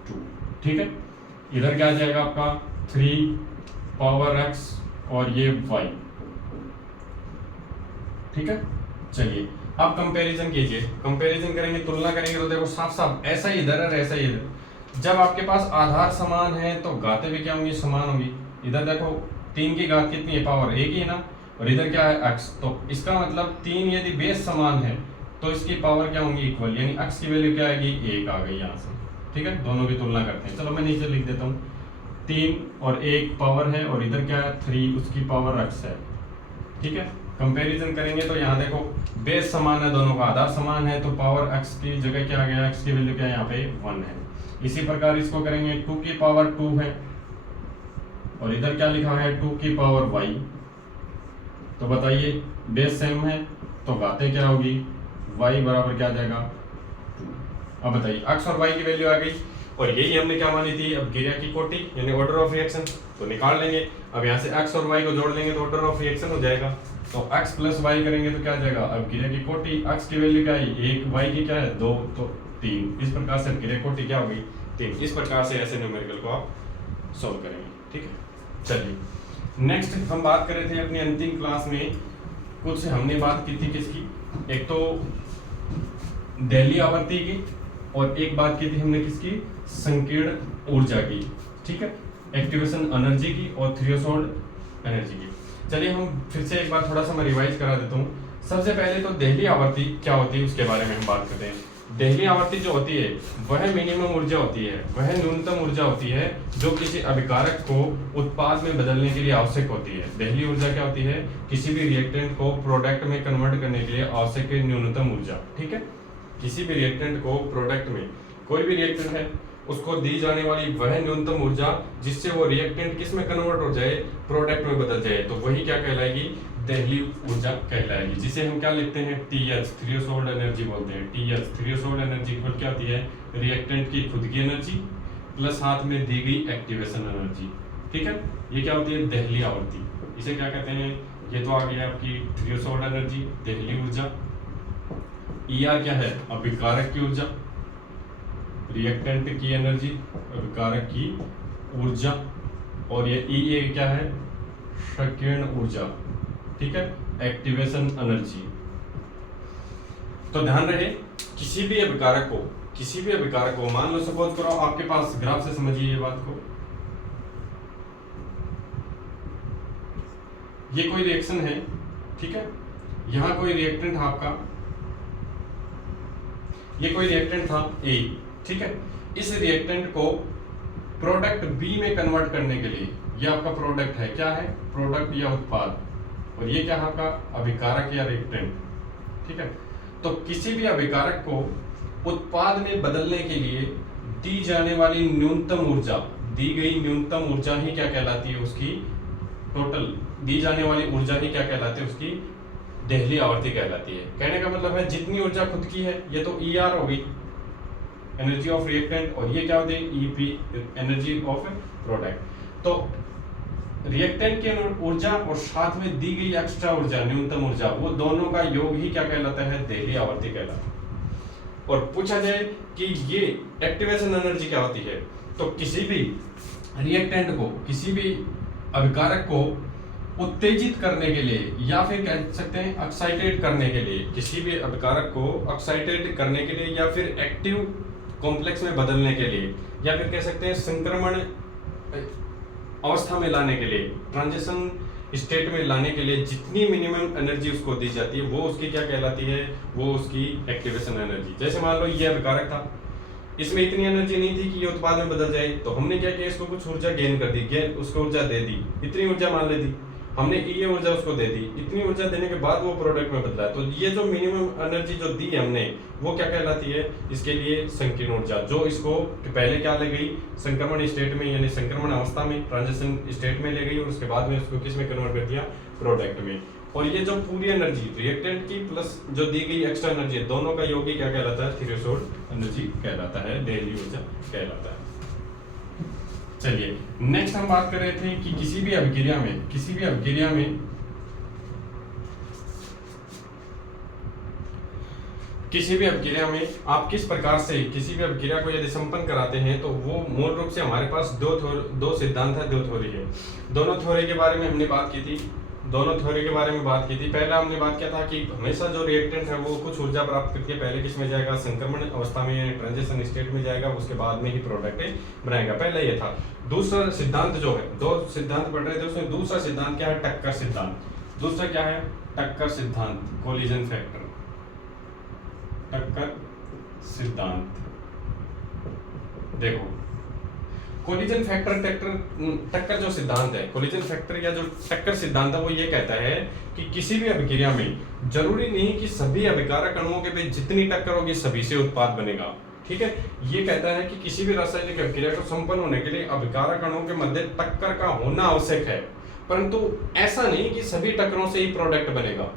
2। ठीक है, इधर क्या आ जाएगा आपका 3 पावर x और ये y। ठीक है, चलिए अब कंपैरिजन कीजिए, कंपैरिजन करेंगे तुलना करेंगे तो देखो साफ साफ ऐसा ही इधर है ऐसा ही इधर। जब आपके पास आधार समान है तो घातें भी क्या होंगी समान होंगी। इधर देखो 3 की घात कितनी है, पावर 1 ही है ना, और इधर क्या है x, तो इसका मतलब 3 यदि बेस समान है तो इसकी पावर क्या होंगी इक्वल, यानी x की वैल्यू क्या आएगी 1 आ गई यहाँ से। ठीक है, दोनों की तुलना करते हैं। चलो मैं नीचे लिख देता हूँ 3 और 1 पावर है और इधर क्या है 3, उसकी पावर x है। ठीक है, कंपैरिजन करेंगे तो यहाँ देखो बेस समान है, दोनों का आधार समान है, तो पावर x की जगह क्या आ गया, x की वैल्यू क्या है यहाँ पे 1 है। इसी प्रकार इसको करेंगे 2 की पावर 2 है और इधर क्या लिखा है 2 की पावर y। तो बताइए बेस सेम है तो घातें क्या होगी, y बराबर क्या आ जाएगा 2। अब बताइए x और y की वैल्यू आ गई, और यही हमने क्या मानी थी अब क्रिया की कोटि यानी ऑर्डर ऑफ रिएक्शन, तो निकाल लेंगे। अब यहाँ से x और y को जोड़ लेंगे तो ऑर्डर ऑफ रिएक्शन हो जाएगा। तो x प्लस y करेंगे तो क्या आ जाएगा, अब क्रिया की कोटि x की वैल्यू क्या है 1, y की क्या है 2, तो 3। इस प्रकार से क्रिया कोटि क्या होगी 3। इस प्रकार से ऐसे न्यूमेरिकल को आप सॉल्व करेंगे। ठीक है, चलिए नेक्स्ट हम बात कर रहे थे अपनी अंतिम क्लास में, कुछ हमने बात की थी किसकी, एक तो दहलीय आवर्ती की और एक बात की थी हमने किसकी, संकीर्ण ऊर्जा की। ठीक है, एक्टिवेशन एनर्जी की और थ्रेशोल्ड एनर्जी की। चलिए हम फिर से एक बार थोड़ा सा मैं रिवाइज करा देता हूँ। सबसे पहले तो दहलीय आवर्ती क्या होती है उसके बारे में हम बात करते हैं। दहलीय आवर्ती जो होती है वह मिनिमम ऊर्जा होती है, वह न्यूनतम ऊर्जा होती है जो किसी अभिकारक को उत्पाद में बदलने के लिए आवश्यक होती है। दहलीय ऊर्जा क्या होती है, किसी भी रिएक्टेंट को प्रोडक्ट में कन्वर्ट करने के लिए आवश्यक है न्यूनतम ऊर्जा। ठीक है, किसी भी रिएक्टेंट को प्रोडक्ट में, कोई भी रिएक्टेंट है उसको दी जाने वाली वह न्यूनतम ऊर्जा जिससे वो रिएक्टेंट किस में कन्वर्ट हो जाए, प्रोडक्ट में बदल जाए, तो वही क्या कहलाएगी, दहलीय ऊर्जा कहलाएगी, जिसे हम क्या लिखते हैं TH थ्रेशोल्ड एनर्जी बोलते हैं। TH थ्रेशोल्ड एनर्जी इक्वल क्या होती है, रिएक्टेंट की खुद की एनर्जी प्लस हाथ में दी गई एक्टिवेशन एनर्जी। ठीक है, ये क्या होती है दहलीय आवर्ती, इसे क्या कहते हैं ये तो आ गया आपकी थ्रेशोल्ड एनर्जी, देहली ऊर्जा। ER क्या है? अभिकारक की ऊर्जा, रिएक्टेंट की एनर्जी, अभिकारक की ऊर्जा। और ये EA क्या है? संकीर्ण ऊर्जा, ठीक है, एक्टिवेशन एनर्जी। तो ध्यान रहे, किसी भी अभिकारक को मान लो सपोज करो आपके पास, ग्राफ से समझिए ये बात को, ये कोई रिएक्शन है, ठीक है, यहां कोई रिएक्टेंट है आपका, ये कोई रिएक्टेंट था A, ठीक है, इस रिएक्टेंट को प्रोडक्ट B में कन्वर्ट करने के लिए, ये आपका प्रोडक्ट है, क्या है? प्रोडक्ट या उत्पाद, और ये क्या है आपका? अभिकारक या रिएक्टेंट, ठीक है। तो किसी भी अभिकारक को उत्पाद में बदलने के लिए दी जाने वाली न्यूनतम ऊर्जा, दी गई न्यूनतम ऊर्जा ही क्या कहलाती है? उसकी टोटल दी जाने वाली ऊर्जा ही क्या कहलाती है? उसकी देहली आवर्ती कहलाती है। कहने का मतलब है जितनी ऊर्जा खुद की है, ये तो ER हो गई, एनर्जी ऑफ रिएक्टेंट, और ये क्या होती है? EP, energy of product. तो रिएक्टेंट की ऊर्जा और साथ में दी गई एक्स्ट्रा ऊर्जा, न्यूनतम ऊर्जा, वो दोनों का योग ही क्या कहलाता है? देहली आवर्ती कहलाता है। और पूछा जाए कि ये एक्टिवेशन एनर्जी क्या होती है, तो किसी भी रिएक्टेंट को, किसी भी अभिकारक को उत्तेजित करने के लिए, या फिर कह सकते हैं एक्साइटेड करने के लिए, किसी भी अभिकारक को एक्साइटेड करने के लिए, या फिर एक्टिव कॉम्प्लेक्स में बदलने के लिए, या फिर कह सकते हैं संक्रमण अवस्था में लाने के लिए, ट्रांजिशन स्टेट में लाने के लिए जितनी मिनिमम एनर्जी उसको दी जाती है, वो उसकी क्या कहलाती है? वो उसकी एक्टिवेशन एनर्जी। जैसे मान लो ये अभिकारक था, इसमें इतनी एनर्जी नहीं थी कि ये उत्पाद में बदल जाए, तो हमने क्या किया? इसको कुछ ऊर्जा गेन कर दी, उसको ऊर्जा दे दी, इतनी ऊर्जा मान ली थी हमने, ये ऊर्जा उसको दे दी, इतनी ऊर्जा देने के बाद वो प्रोडक्ट में बदला। तो ये जो मिनिमम एनर्जी जो दी हमने, वो क्या कहलाती है? इसके लिए संकीर्ण ऊर्जा, जो इसको पहले क्या ले गई? संक्रमण स्टेट में, यानी संक्रमण अवस्था में, ट्रांजिशन स्टेट में ले गई, और उसके बाद में उसको किस में कन्वर्ट कर दिया? प्रोडक्ट में। और ये जो पूरी एनर्जी रिएक्टेंट की प्लस जो दी गई एक्स्ट्रा एनर्जी, दोनों का योग ही क्या कहलाता है? थ्रेशोल्ड एनर्जी कहलाता है, देहली ऊर्जा कहलाता है। चलिए नेक्स्ट हम बात कर रहे थे कि किसी भी अभिक्रिया में आप किस प्रकार से किसी भी अभिक्रिया को यदि संपन्न कराते हैं, तो वो मूल रूप से हमारे पास दो सिद्धांत है, दो थ्योरी है। दोनों थ्योरी के बारे में हमने बात की थी, पहला हमने बात किया था कि हमेशा जो रिएक्टेंट है वो कुछ ऊर्जा प्राप्त करके पहले किस में जाएगा? संक्रमण अवस्था में, ट्रांजिशन स्टेट में जाएगा, उसके बाद में ही प्रोडक्ट बनाएगा। पहला ये था। दूसरा सिद्धांत जो है, दो सिद्धांत पढ़ रहे थे, उसमें दूसरा सिद्धांत क्या है? टक्कर सिद्धांत। दूसरा क्या है? टक्कर सिद्धांत, कोलिजन फैक्टर, टक्कर सिद्धांत। देखो कोलिजन फैक्टर, टक्कर जो सिद्धांत है, कोलिजन फैक्टर या जो टक्कर सिद्धांत है, वो ये कहता है कि किसी भी अभिक्रिया में जरूरी नहीं कि सभी अभिकारक अणुओं के बीच जितनी टक्कर होगी सभी से उत्पाद बनेगा, ठीक है। ये कहता है कि किसी भी रासायनिक अभिक्रिया को संपन्न होने के लिए अभिकारक अणुओं के मध्य टक्कर का होना आवश्यक है, परंतु ऐसा नहीं कि सभी टक्करों से ही प्रोडक्ट बनेगा।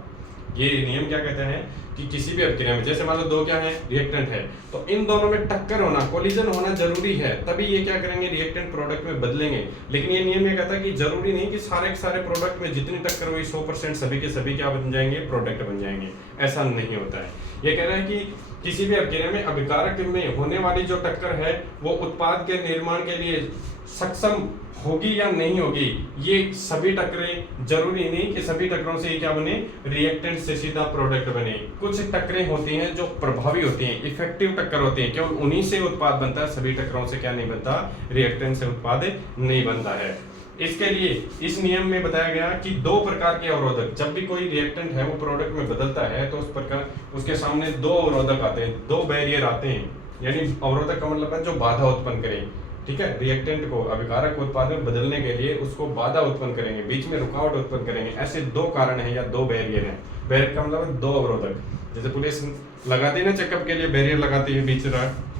ये नियम क्या कहते हैं कि किसी भी अभिक्रिया में, जैसे मान लो दो क्या है? रिएक्टेंट है, तो इन दोनों में टक्कर होना, कोलिजन होना जरूरी है, तभी ये क्या करेंगे? रिएक्टेंट प्रोडक्ट में बदलेंगे। लेकिन ये नियम ये कहता है कि जरूरी नहीं कि सारे के सारे प्रोडक्ट में जितनी टक्कर हुई 100% सभी के सभी क्या बन जाएंगे? प्रोडक्ट बन जाएंगे। ऐसा नहीं होता है। ये कह रहा है कि किसी भी अभिक्रिया में अभिकारक में होने वाली जो टक्कर है वो उत्पाद के निर्माण के लिए सक्षम होगी या नहीं होगी, ये सभी टक्करें, जरूरी नहीं कि सभी टक्करों से क्या बने? रिएक्टेंट से सीधा प्रोडक्ट बने। कुछ टक्करें होती हैं जो प्रभावी होती हैं, इफेक्टिव टक्कर होती हैं, केवल उन्हीं से उत्पाद बनता है, सभी टक्करों से क्या नहीं बनता? रिएक्टेंट से उत्पाद नहीं बनता है। इसके लिए इस नियम में बताया गया कि दो प्रकार के अवरोधक, जब भी कोई रिएक्टेंट है वो प्रोडक्ट में बदलता है तो उस प्रकार उसके सामने दो अवरोधक आते हैं, दो बैरियर आते हैं। यानी अवरोधक का मतलब है जो बाधा उत्पन्न करें, ठीक है। रिएक्टेंट को अभिकारक उत्पाद में बदलने के लिए उसको बाधा उत्पन्न करेंगे, बीच में रुकावट उत्पन्न करेंगे। ऐसे दो कारण हैं या दो बैरियर हैं। बैरियर का मतलब है दो अवरोधक। जैसे पुलिस लगाती है ना चेकअप के लिए, बैरियर लगाती है बीच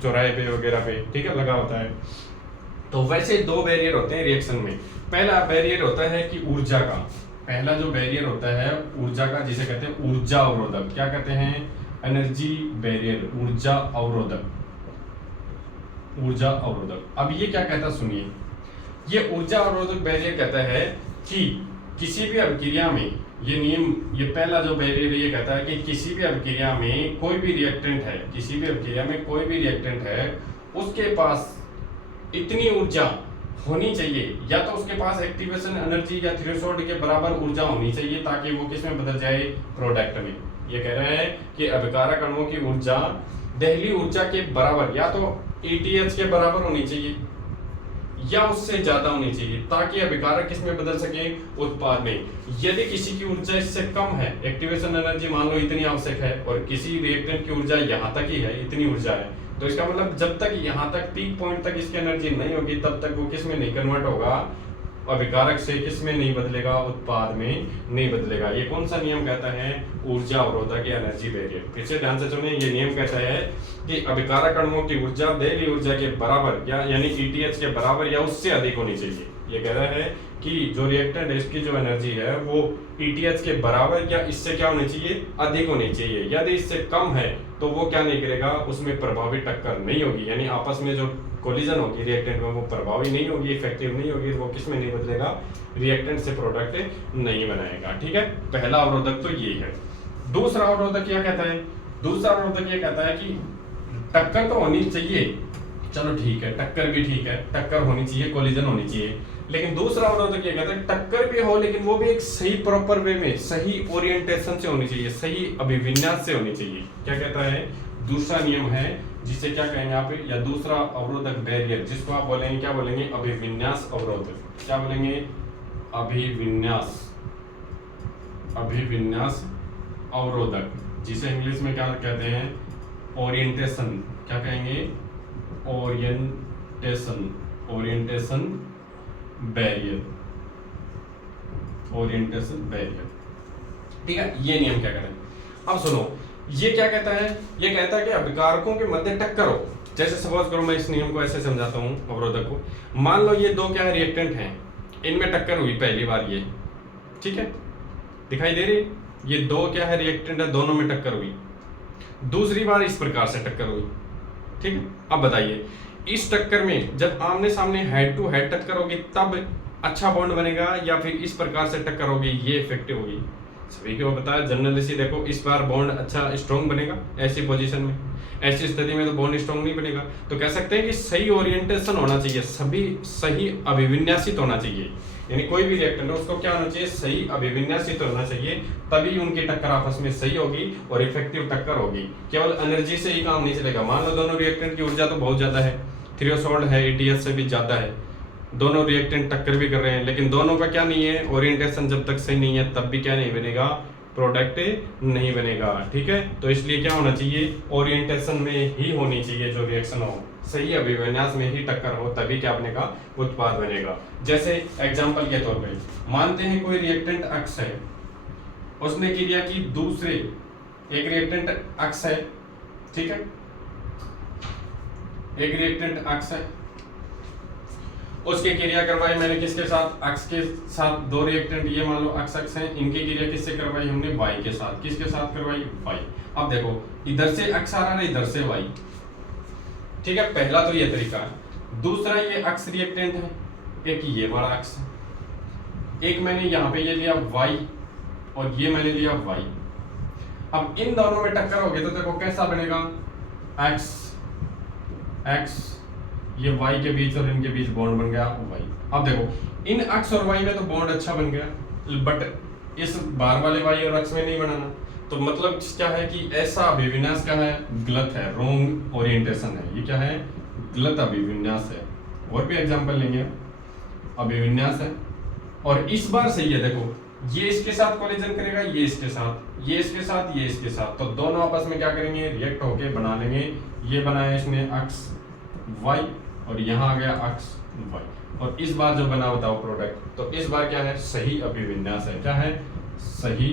चौराहे पे वगैरह पे, ठीक है, लगा होता है। तो वैसे दो बैरियर होते हैं रिएक्शन में। पहला बैरियर होता है कि ऊर्जा का, पहला जो बैरियर होता है ऊर्जा का, जिसे कहते हैं ऊर्जा अवरोधक। क्या कहते हैं? एनर्जी बैरियर, ऊर्जा अवरोधक, ऊर्जा अवरोधक। अब ये क्या कहता है सुनिए, ये ऊर्जा अवरोधक बैरियर कहता है कि किसी भी अभिक्रिया में ये नियम, ये पहला जो बैरियर ये कहता है कि किसी भी अभिक्रिया में कोई भी रिएक्टेंट है, किसी भी अभिक्रिया में कोई भी रिएक्टेंट है, उसके पास इतनी ऊर्जा होनी चाहिए, या तो उसके पास एक्टिवेशन एनर्जी या थ्रेशोल्ड के बराबर ऊर्जा होनी चाहिए ताकि वो किस में बदल जाए, प्रोडक्ट में। ये कह रहे हैं कि अभिकारक अणुओं की ऊर्जा दहली ऊर्जा के बराबर या तो ETH के बराबर होनी चाहिए या उससे ज्यादा होनी चाहिए ताकि अभिकारक किसमें बदल सके, उत्पाद में। यदि किसी की ऊर्जा इससे कम है, एक्टिवेशन एनर्जी मान लो इतनी आवश्यक है, और किसी रिएक्टेंट की ऊर्जा यहाँ तक ही है, इतनी ऊर्जा है, तो इसका मतलब जब तक यहाँ तक पीक पॉइंट तक इसकी एनर्जी नहीं होगी तब तक वो किसमें नहीं कन्वर्ट होगा, अभिकारक से किसमें नहीं बदलेगा, उत्पाद में नहीं बदलेगा। ये कौन सा नियम कहता है, ऊर्जा अवरोधक या एनर्जी बैरियर। फिर से ध्यान से सुनिए, ये नियम कहता है कि अभिकारक अणुओं की ऊर्जा दहली ऊर्जा के बराबर या यानी ETH के बराबर या उससे अधिक होनी चाहिए। ये कह रहा है कि जो रिएक्टेंट है इसकी जो एनर्जी है वो ETH के बराबर या इससे क्या होनी चाहिए, अधिक होनी चाहिए। यदि इससे कम है तो वो क्या नहीं करेगा, उसमें प्रभावी टक्कर नहीं होगी, यानी आपस में जो कोलिजन होगी रिएक्टेंट में वो प्रभावी नहीं होगी, इफेक्टिव नहीं होगी, वो किस में नहीं बदलेगा, रिएक्टेंट से प्रोडक्ट नहीं बनाएगा। ठीक है, पहला अवरोधक तो ये है। दूसरा अवरोधक क्या कहता है, दूसरा अवरोधक ये कहता है कि टक्कर तो होनी चाहिए, चलो ठीक है, टक्कर भी ठीक है, टक्कर होनी चाहिए, कोलिजन होनी चाहिए, लेकिन दूसरा अवरोधक ये कहता है टक्कर भी हो लेकिन वो भी एक सही प्रॉपर वे में, सही ओरिएंटेशन से होनी चाहिए, सही अभिविन्यास से होनी चाहिए। क्या कहता है, दूसरा नियम है जिसे क्या कहेंगे आप, या दूसरा अवरोधक बैरियर, जिसको आप बोलेंगे, क्या बोलेंगे, अभिविन्यास अवरोधक। क्या बोलेंगे, अभिविन्यास, अभिविन्यास अवरोधक, जिसे इंग्लिश में क्या कहते हैं, ओरिएंटेशन। क्या कहेंगे, orientation, orientation barrier, orientation barrier. ठीक है, ये नियम क्या करें। अब सुनो, ये क्या कहता है, ये कहता है कि अभिकारकों के मध्य टक्कर हो। जैसे सपोज करो, मैं इस नियम को ऐसे समझाता हूँ अवरोधक को। मान लो ये दो क्या है, रिएक्टेंट हैं, इनमें टक्कर हुई पहली बार, ये ठीक है, दिखाई दे रही, ये दो क्या है, रिएक्टेंट है, दोनों में टक्कर हुई। दूसरी बार इस प्रकार से टक्कर हुई। ठीक है, अब बताइए, इस टक्कर में जब आमने सामने हेड टू हेड टक्कर होगी तब अच्छा बॉन्ड बनेगा, या फिर इस प्रकार से टक्कर होगी ये इफेक्टिव होगी। सभी को बताया जनरली सी, देखो इस बार बॉन्ड अच्छा स्ट्रॉन्ग बनेगा ऐसी पोजीशन में, ऐसी स्थिति में तो बॉन्ड स्ट्रॉन्ग नहीं बनेगा। तो कह सकते हैं कि सही ओरिएंटेशन होना चाहिए, सभी सही अभिविन्यासित होना चाहिए, यानी कोई भी रिएक्टेंट है उसको क्या होना चाहिए, सही अभिविन्यासित होना चाहिए, तभी उनकी टक्कर आपस में सही होगी और इफेक्टिव टक्कर होगी। केवल एनर्जी से ही काम नहीं चलेगा। मान लो दोनों रिएक्टेंट की ऊर्जा तो बहुत ज्यादा है, थ्रेशोल्ड है, ETH से भी ज्यादा है, दोनों रिएक्टेंट टक्कर भी कर रहे हैं, लेकिन दोनों का क्या नहीं है, ओरिएंटेशन जब तक सही नहीं है तब भी क्या नहीं बनेगा, प्रोडक्ट नहीं बनेगा। ठीक है, तो इसलिए क्या होना चाहिए, ओरिएंटेशन में ही होनी चाहिए जो रिएक्शन हो, सही अभिविन्यास में ही टक्कर हो, तभी क्या बनेगा, उत्पाद बनेगा। जैसे एग्जांपल के तौर पे मानते हैं कोई रिएक्टेंट अक्ष है, उसने क्रिया की दूसरे, एक रिएक्टेंट अक्ष है, ठीक है, एक रिएक्टेंट अक्ष है, उसकी क्रिया करवाई मैंने किसके साथ, अक्ष के साथ। दो रिएक्टेंट ये मान लो अक्ष अक्ष हैं, इनकी क्रिया किससे करवाई हमने, वाई के साथ। किसके साथ करवाई, वाई। अब देखो इधर से अक्ष आ रहा है, इधर से वाई। ठीक है, पहला तो ये तरीका है। दूसरा ये अक्ष रिएक्टेंट है, एक ये वाला अक्ष है, एक मैंने यहाँ पे ये लिया वाई और ये मैंने लिया वाई। अब इन दोनों में टक्कर होगी तो देखो कैसा बनेगा, एक्स एक्स, ये y के बीच और इनके बीच बॉन्ड बन गया y। अब देखो इन अक्ष और y में तो बॉन्ड अच्छा बन गया, बट इस बाहर वाले y और अक्ष में नहीं बनाना। तो मतलब क्या है कि ऐसा अभिविन्यास क्या है, गलत है, रॉन्ग ओरिएंटेशन है, ये क्या है, गलत अभिविन्यास है। और भी एग्जांपल लेंगे, अभिविन्यास है और इस बार सही है, देखो ये इसके साथ कोलिजन करेगा, ये इसके साथ, ये इसके साथ, ये इसके साथ, तो दोनों आपस में क्या करेंगे, रिएक्ट होके बना लेंगे। ये बनाया इसने अक्ष y और यहाँ आ गया अक्ष y, और इस बार जो बना बताओ प्रोडक्ट, तो इस बार क्या है, सही अभिविन्यास है। क्या है, सही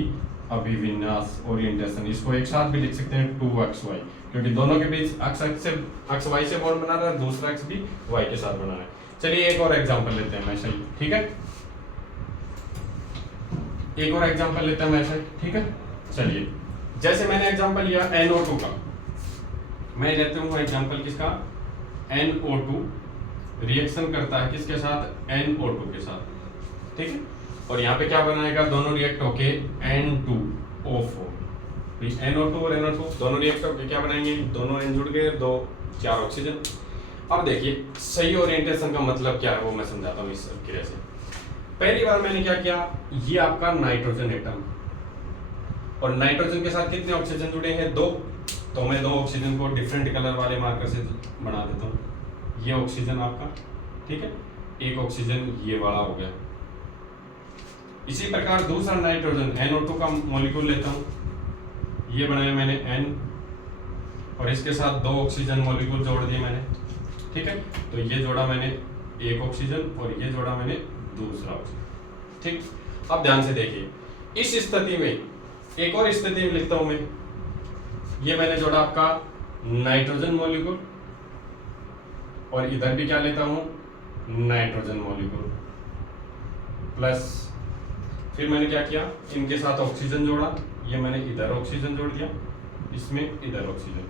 अभिविन्यास ओरिएंटेशन। इसको एक साथ भी लिख सकते हैं 2xy, क्योंकि दोनों के बीच अक्ष y से बॉन्ड बना रहा है, दूसरा अक्ष भी y के साथ बना रहा है। चलिए एक और एग्जांपल लेते हैं वैसे ही, ठीक है, एक और एग्जांपल लेते हैं वैसे, ठीक है। चलिए जैसे मैंने एग्जांपल लिया NO2 का, मैं लेता हूँ एग्जांपल किसका, NO2 रिएक्शन करता है किसके साथ, NO2 के साथ, ठीक है। और यहाँ पे क्या बनाएगा, दोनों रिएक्ट होके N2O4, NO2 और NO2 दोनों रिएक्ट होके क्या बनाएंगे, दोनों N जुड़ गए, 4 ऑक्सीजन। अब देखिए सही ओरिएंटेशन का मतलब क्या है वो मैं समझाता हूँ इस क्रिया से। पहली बार मैंने क्या किया, ये आपका नाइट्रोजन एटम, और नाइट्रोजन के साथ कितने ऑक्सीजन जुड़े हैं, 2, तो मैं 2 ऑक्सीजन को डिफरेंट कलर वाले मार्कर से बना देता हूँ। ये ऑक्सीजन आपका, ठीक है, एक ऑक्सीजन ये वाला हो गया। इसी प्रकार दूसरा नाइट्रोजन NO2 का मॉलिक्यूल लेता हूँ, ये बनाया मैंने N, और इसके साथ 2 ऑक्सीजन मॉलिक्यूल जोड़ दिए मैंने, ठीक है, तो ये जोड़ा मैंने एक ऑक्सीजन और ये जोड़ा मैंने दूसरा ऑक्सीजन, ठीक। अब ध्यान से देखिए, इस स्थिति में एक और स्थिति में लिखता हूं मैं, ये मैंने जोड़ा आपका नाइट्रोजन मॉलिक्यूल, और इधर भी क्या लेता हूं, नाइट्रोजन मॉलिक्यूल, प्लस फिर मैंने क्या किया, इनके साथ ऑक्सीजन जोड़ा, ये मैंने इधर ऑक्सीजन जोड़ दिया, इसमें इधर ऑक्सीजन,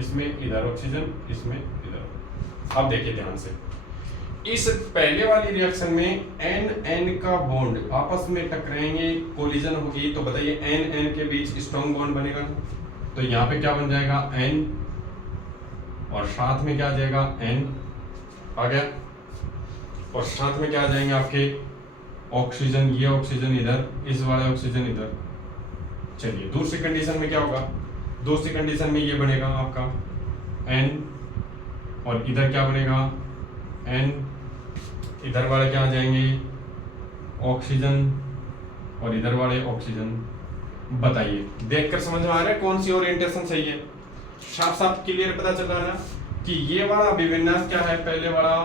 इसमें इधर ऑक्सीजन, इसमें इधर। अब देखिए ध्यान से, इस पहले वाली रिएक्शन में N का बॉन्ड आपस में टकराएंगे, कोलिजन होगी, तो बताइए N के बीच स्ट्रॉन्ग बॉन्ड बनेगा, तो यहाँ पे क्या बन जाएगा N, और साथ में क्या आ जाएगा N आ गया, और साथ में क्या आ जाएंगे आपके ऑक्सीजन, ये ऑक्सीजन इधर, इस वाले ऑक्सीजन इधर। चलिए दूसरी कंडीशन में क्या होगा, दूसरी कंडीशन में ये बनेगा आपका N, और इधर क्या बनेगा N, इधर वाले क्या आ जाएंगे ऑक्सीजन, और इधर वाले ऑक्सीजन। बताइए देखकर समझ में आ रहा है कौन सी ओरिएंटेशन सही है, साफ साफ क्लियर पता चल रहा है ना कि ये वाला अभिविन्यास क्या है, पहले वाला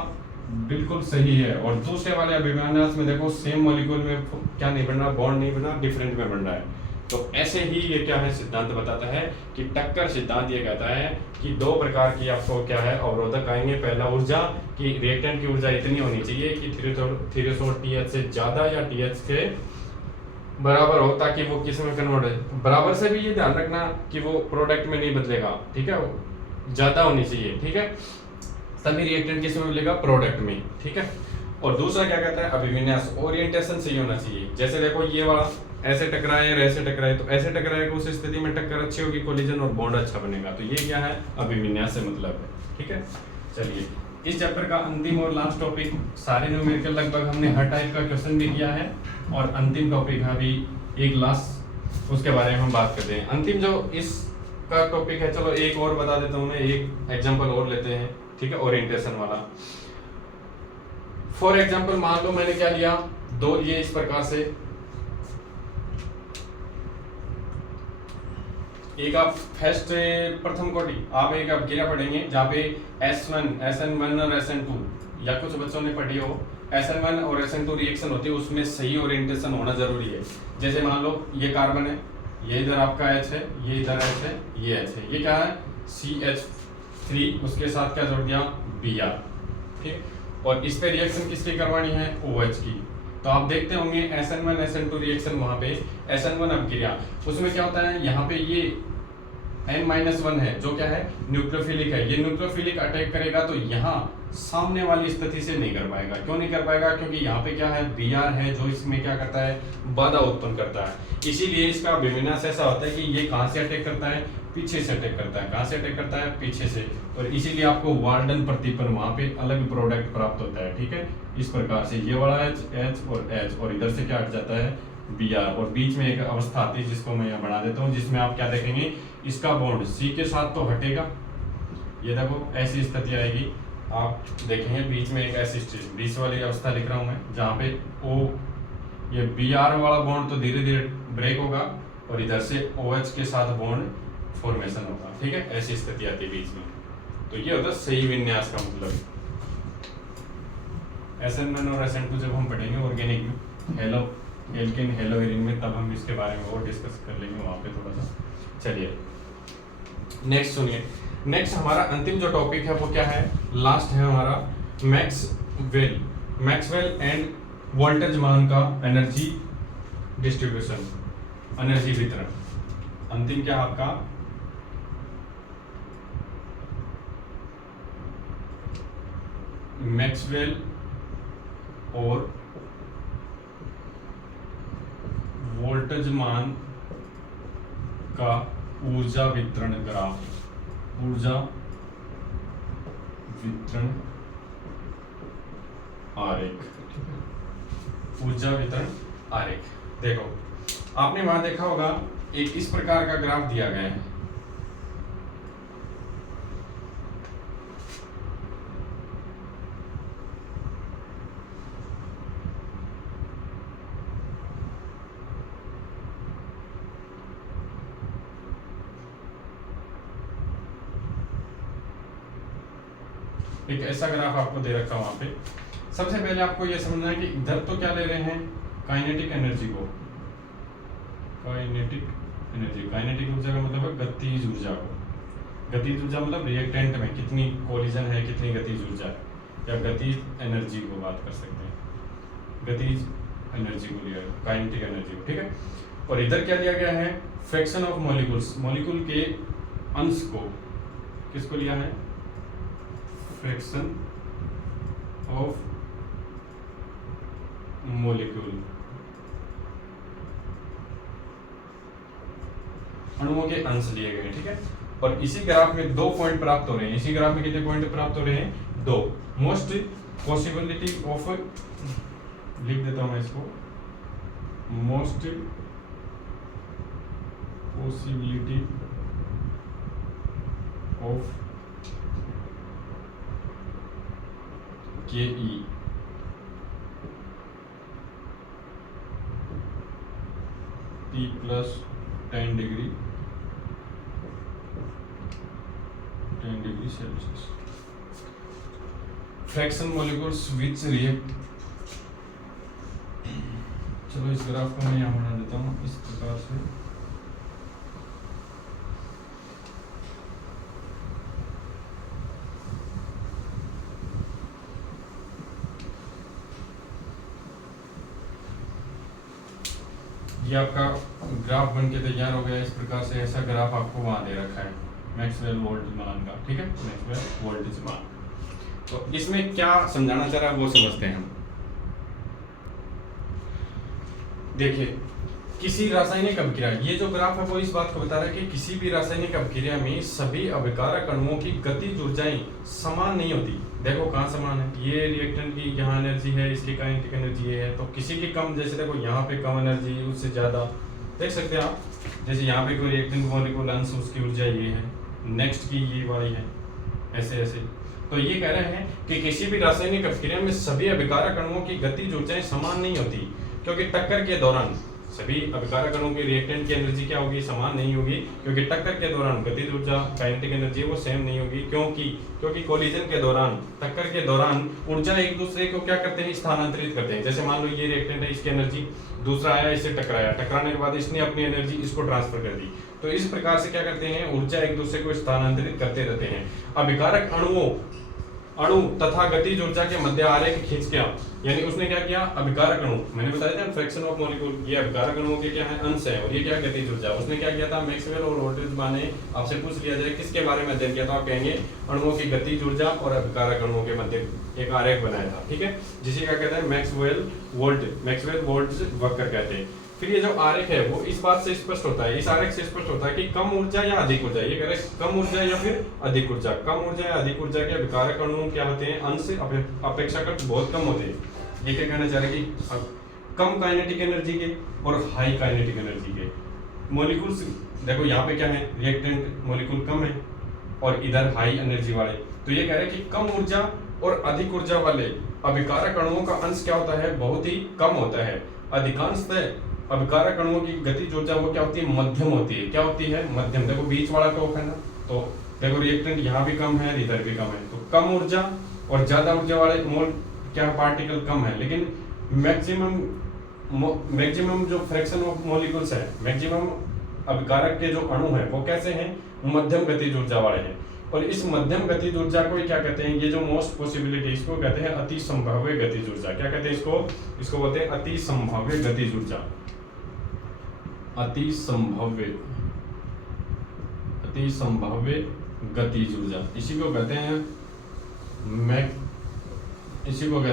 बिल्कुल सही है, और दूसरे वाले अभिविन्यास में देखो सेम मॉलिक्यूल में क्या नहीं बन रहा, बॉन्ड नहीं बना, डिफरेंट में बन रहा है। तो ऐसे ही ये क्या है, सिद्धांत बताता है कि टक्कर सिद्धांत ये कहता है कि 2 प्रकार की आपको क्या है अवरोधक आएंगे। पहला ऊर्जा कि रिएक्टेंट की ऊर्जा इतनी होनी चाहिए कि थ्रेशोल्ड TH से ज्यादा या TH के बराबर हो, ताकि वो किस में कन्वर्ट है। बराबर से भी ये ध्यान रखना कि वो प्रोडक्ट में नहीं बदलेगा, ठीक है, ज्यादा होनी चाहिए, ठीक है, तभी रिएक्टेंट किस में बदलेगा, प्रोडक्ट में, ठीक है। और दूसरा क्या कहता है, अभिविन्यास ओरिएंटेशन सही होना चाहिए। जैसे देखो ये वाला ऐसे टकराए और ऐसे टकराए, तो ऐसे टकराएगा उस स्थिति में टक्कर अच्छी होगी, कोलिजन और बॉन्ड अच्छा बनेगा, तो ये क्या है, अभिविन्यास से मतलब है, ठीक है। चलिए इस चैप्टर का अंतिम और लास्ट टॉपिक, सारे न्यूमेरिकल लगभग हमने हर टाइप का क्वेश्चन भी किया है, और अंतिम टॉपिक है अभी एक लास्ट, उसके बारे में हम बात करते हैं। अंतिम जो इसका टॉपिक है, चलो एक और बता देता हूँ मैं, एक एग्जाम्पल और लेते हैं, ठीक है, ओरिएंटेशन वाला। फॉर एग्जाम्पल मान लो मैंने क्या लिया, 2 लिए इस प्रकार से, एक आप फर्स्ट प्रथम कोटि आप एक आप गिरा पढ़ेंगे जहाँ पे S1 SN1 और SN2, या कुछ बच्चों ने पढ़ी हो, SN1 और SN2 रिएक्शन होती है, उसमें सही ओरिएंटेशन होना जरूरी है। जैसे मान लो ये कार्बन है, ये इधर आपका H है, ये इधर H है, ये H है, ये क्या है CH3, उसके साथ क्या जोड़ दिया Br, ठीक। और इस पे रिएक्शन किसकी करवानी है, OH की। तो आप देखते होंगे SN1 SN2 रिएक्शन, वहां पे SN1 अपक्रिया, उसमें क्या होता है, यहाँ पे ये N-1 है जो क्या है न्यूक्लियोफिलिक है, ये न्यूक्लियोफिलिक अटैक करेगा, तो यहाँ सामने वाली स्थिति से नहीं कर पाएगा। क्यों नहीं कर पाएगा, क्योंकि यहाँ पे क्या है Br है जो इसमें क्या करता है, बाधा उत्पन्न करता है। इसीलिए इसका अभिविन्यास ऐसा होता है कि ये कहाँ से अटैक करता है, पीछे से अटैक करता है। कहाँ से अटैक करता है, पीछे से, और इसीलिए आपको वार्डन प्रतिपन्न वहां पे अलग प्रोडक्ट प्राप्त होता है, ठीक है। इस प्रकार से ये वाला H और H, और इधर से क्या हट जाता है Br, और बीच में एक अवस्था आती है जिसको मैं यहाँ बना देता हूँ, जिसमें आप क्या देखेंगे, इसका बॉन्ड C के साथ तो हटेगा, ये देखो ऐसी स्थिति आएगी, आप देखेंगे बीच में एक ऐसी बीच वाली अवस्था लिख रहा हूँ मैं, जहाँ पे O, ये Br वाला बॉन्ड तो धीरे धीरे ब्रेक होगा, और इधर से OH के साथ बॉन्ड फॉर्मेशन होगा, ठीक है, ऐसी स्थिति आती है बीच में। तो ये होता है सही विन्यास का मतलब। SN1 और SN2 जब हम पढ़ेंगे ऑर्गेनिक में, हेलो एल्केन हेलोइरिन में, तब हम इसके बारे में और डिस्कस कर लेंगे वहाँ पे थोड़ा सा। चलिए नेक्स्ट सुनिए, नेक्स्ट हमारा अंतिम जो टॉपिक है वो क्या है, लास्ट है हमारा मैक्सवेल एंड वोल्टेजमान का एनर्जी डिस्ट्रीब्यूशन, एनर्जी वितरण। अंतिम क्या आपका मैक्सवेल और वोल्टेज मान का ऊर्जा वितरण ग्राफ, ऊर्जा वितरण आरेख, ऊर्जा वितरण आरेख। देखो आपने वहां देखा होगा एक इस प्रकार का ग्राफ दिया गया है, एक ऐसा ग्राफ आपको दे रखा वहां पे। सबसे पहले आपको यह समझना है कि इधर तो क्या ले रहे हैं, काइनेटिक एनर्जी को, काइनेटिक एनर्जी, काइनेटिक ऊर्जा का मतलब है गतिज ऊर्जा को। गतिज ऊर्जा मतलब रिएक्टेंट में कितनी कोलिजन है, कितनी गतिज ऊर्जा है, या गतिज एनर्जी को बात कर सकते हैं, गतिज एनर्जी को लिया, काइनेटिक एनर्जी को, ठीक है। और इधर क्या लिया गया है, फ्रैक्शन ऑफ मॉलिक्यूल्स, मॉलिक्यूल के अंश को, किसको लिया है, फ्रैक्शन ऑफ मॉलिक्यूल, अणुओं के अंश लिए गए, ठीक है। और इसी ग्राफ में 2 पॉइंट प्राप्त हो रहे हैं, इसी ग्राफ में कितने पॉइंट प्राप्त हो रहे हैं, 2। मोस्ट पॉसिबिलिटी ऑफ, लिख देता हूं मैं इसको, most possibility of KE T plus 10 degree Celsius, fraction molecules which react. चलो इस ग्राफ को मैं यहाँ बना देता हूँ इस प्रकार से, ये आपका ग्राफ बन के तैयार हो गया इस प्रकार से। ऐसा ग्राफ आपको वहां दे रखा है मैक्सवेल वोल्टेज मान का, ठीक है, मैक्सवेल वोल्टेज मान। तो इसमें क्या समझाना चाह रहा है वो समझते हैं हम। देखिए किसी रासायनिक अभिक्रिया, ये जो ग्राफ है वो इस बात को बता रहा है कि किसी भी रासायनिक अभिक्रिया में सभी अभिकारक अणुओं की गतिज ऊर्जाएं समान नहीं होती। देखो कहाँ समान है, ये रिएक्टेंट की यहाँ एनर्जी है, इसकी काइनेटिक एनर्जी ये है, तो किसी की कम, जैसे देखो यहाँ पे कम एनर्जी, उससे ज्यादा देख सकते हैं आप, जैसे यहाँ पे कोई रिएक्टेंट मॉलिक्यूल अंश, उसकी ऊर्जा ये है, नेक्स्ट की ये वाली है, ऐसे ऐसे। तो ये कह रहे हैं कि किसी भी रासायनिक अभिक्रिया में सभी अभिकारक अणुओं की गतिज ऊर्जाएं समान नहीं होती, क्योंकि टक्कर के दौरान सभी अभिकारक अणुओं की रिएक्टेंट की एनर्जी क्या होगी, समान नहीं होगी, क्योंकि टक्कर के दौरान गतिज ऊर्जा, काइनेटिक एनर्जी वो सेम नहीं होगी। क्योंकि कोलिजन के दौरान, टक्कर के दौरान ऊर्जा एक दूसरे को क्या करते हैं, स्थानांतरित करते हैं। जैसे मान लो ये रिएक्टेंट है, इसकी एनर्जी, दूसरा आया इससे टकराया, टकराने के बाद इसने अपनी एनर्जी इसको ट्रांसफर कर दी। तो इस प्रकार से क्या करते हैं, ऊर्जा एक दूसरे को स्थानांतरित करते रहते हैं। अभिकारक अणु तथा गतिज ऊर्जा के मध्य आरेख खींच के, यानी उसने क्या किया, अभिकारक अणु, मैंने बताया था फ्रैक्शन ऑफ मॉलिक्यूल, ये अभिकारक अणुओं के क्या है, अंश है, और ये क्या है, गतिज ऊर्जा। उसने क्या किया था, मैक्सवेल और वोल्टेज मान ने आपसे पूछ लिया जाए किसके बारे में अध्ययन किया था, आप कहेंगे अणुओं की गतिज ऊर्जा और अभिकारक अणुओं के मध्य एक आरेख बनाया था, ठीक है, जिसे क्या कहते हैं, मैक्सवेल वोल्टेज वक्र कहते हैं। फिर ये जो आरेख है वो इस बात से स्पष्ट होता है, इस आरेख से स्पष्ट होता है कि कम ऊर्जा या अधिक ऊर्जा, ये कह रहे हैं कम ऊर्जा या फिर अधिक ऊर्जा, कम ऊर्जा या अधिक ऊर्जा के अभिकारक अणु क्या होते हैं, अंश अपेक्षाकृत बहुत कम होते हैं। ये क्या कहना चाह रहे हैं कि कम काइनेटिक एनर्जी के और हाई काइनेटिक एनर्जी के मॉलिक्यूल्स, देखो यहाँ पे क्या है, रिएक्टेंट मॉलिक्यूल कम है और इधर हाई एनर्जी वाले। तो ये कह रहे हैं कि कम ऊर्जा और अधिक ऊर्जा वाले अभिकारक अणुओं का अंश क्या होता है, बहुत ही कम होता है। अधिकांशतः अभिकारक अणुओं की गतिज ऊर्जा वो क्या होती है, मध्यम होती है। क्या होती है, मध्यम। देखो बीच वाला टॉप है ना, तो देखो रिएक्टेंट यहाँ भी कम है, इधर भी कम है, तो कम ऊर्जा और ज्यादा ऊर्जा वाले मोल क्या पार्टिकल कम है, लेकिन मैक्सिमम जो फ्रैक्शन ऑफ मॉलिक्यूल्स है, मैक्सिमम अभिकारक के जो अणु हैं वो कैसे हैं, मध्यम गतिज ऊर्जा वाले हैं। और इस मध्यम गतिज ऊर्जा को क्या कहते हैं, ये जो मोस्ट पॉसिबिलिटी, इसको कहते हैं अति संभाव्य गतिज ऊर्जा। क्या कहते हैं इसको बोलते हैं अति संभाव्य गतिज ऊर्जा। अति संभाव्य गतिज ऊर्जा, इसी को कहते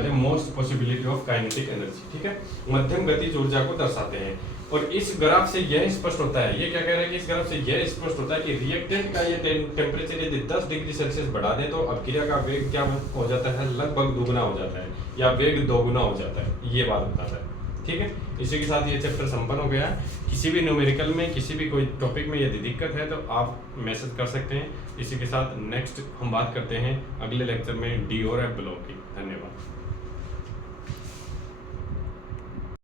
हैं most possibility of kinetic energy, ठीक है, मध्यम गतिज ऊर्जा को दर्शाते हैं। और इस ग्राफ से यह स्पष्ट होता है, ये क्या कह रहा है कि इस ग्राफ से यह स्पष्ट होता है कि रिएक्टेंट का ये टेम्परेचर यदि 10 डिग्री सेल्सियस बढ़ा दे तो अभिक्रिया का वेग क्या हो जाता है, लगभग दुगुना हो जाता है या वेग दोगुना हो जाता है, ये बात बताता है। ठीक है, इसी के साथ ये चैप्टर संपन्न हो गया है। किसी भी न्यूमेरिकल में, किसी भी कोई टॉपिक में यदि दिक्कत है तो आप मैसेज कर सकते हैं। इसी के साथ नेक्स्ट हम बात करते हैं अगले लेक्चर में डी और एफ ब्लॉक की। धन्यवाद।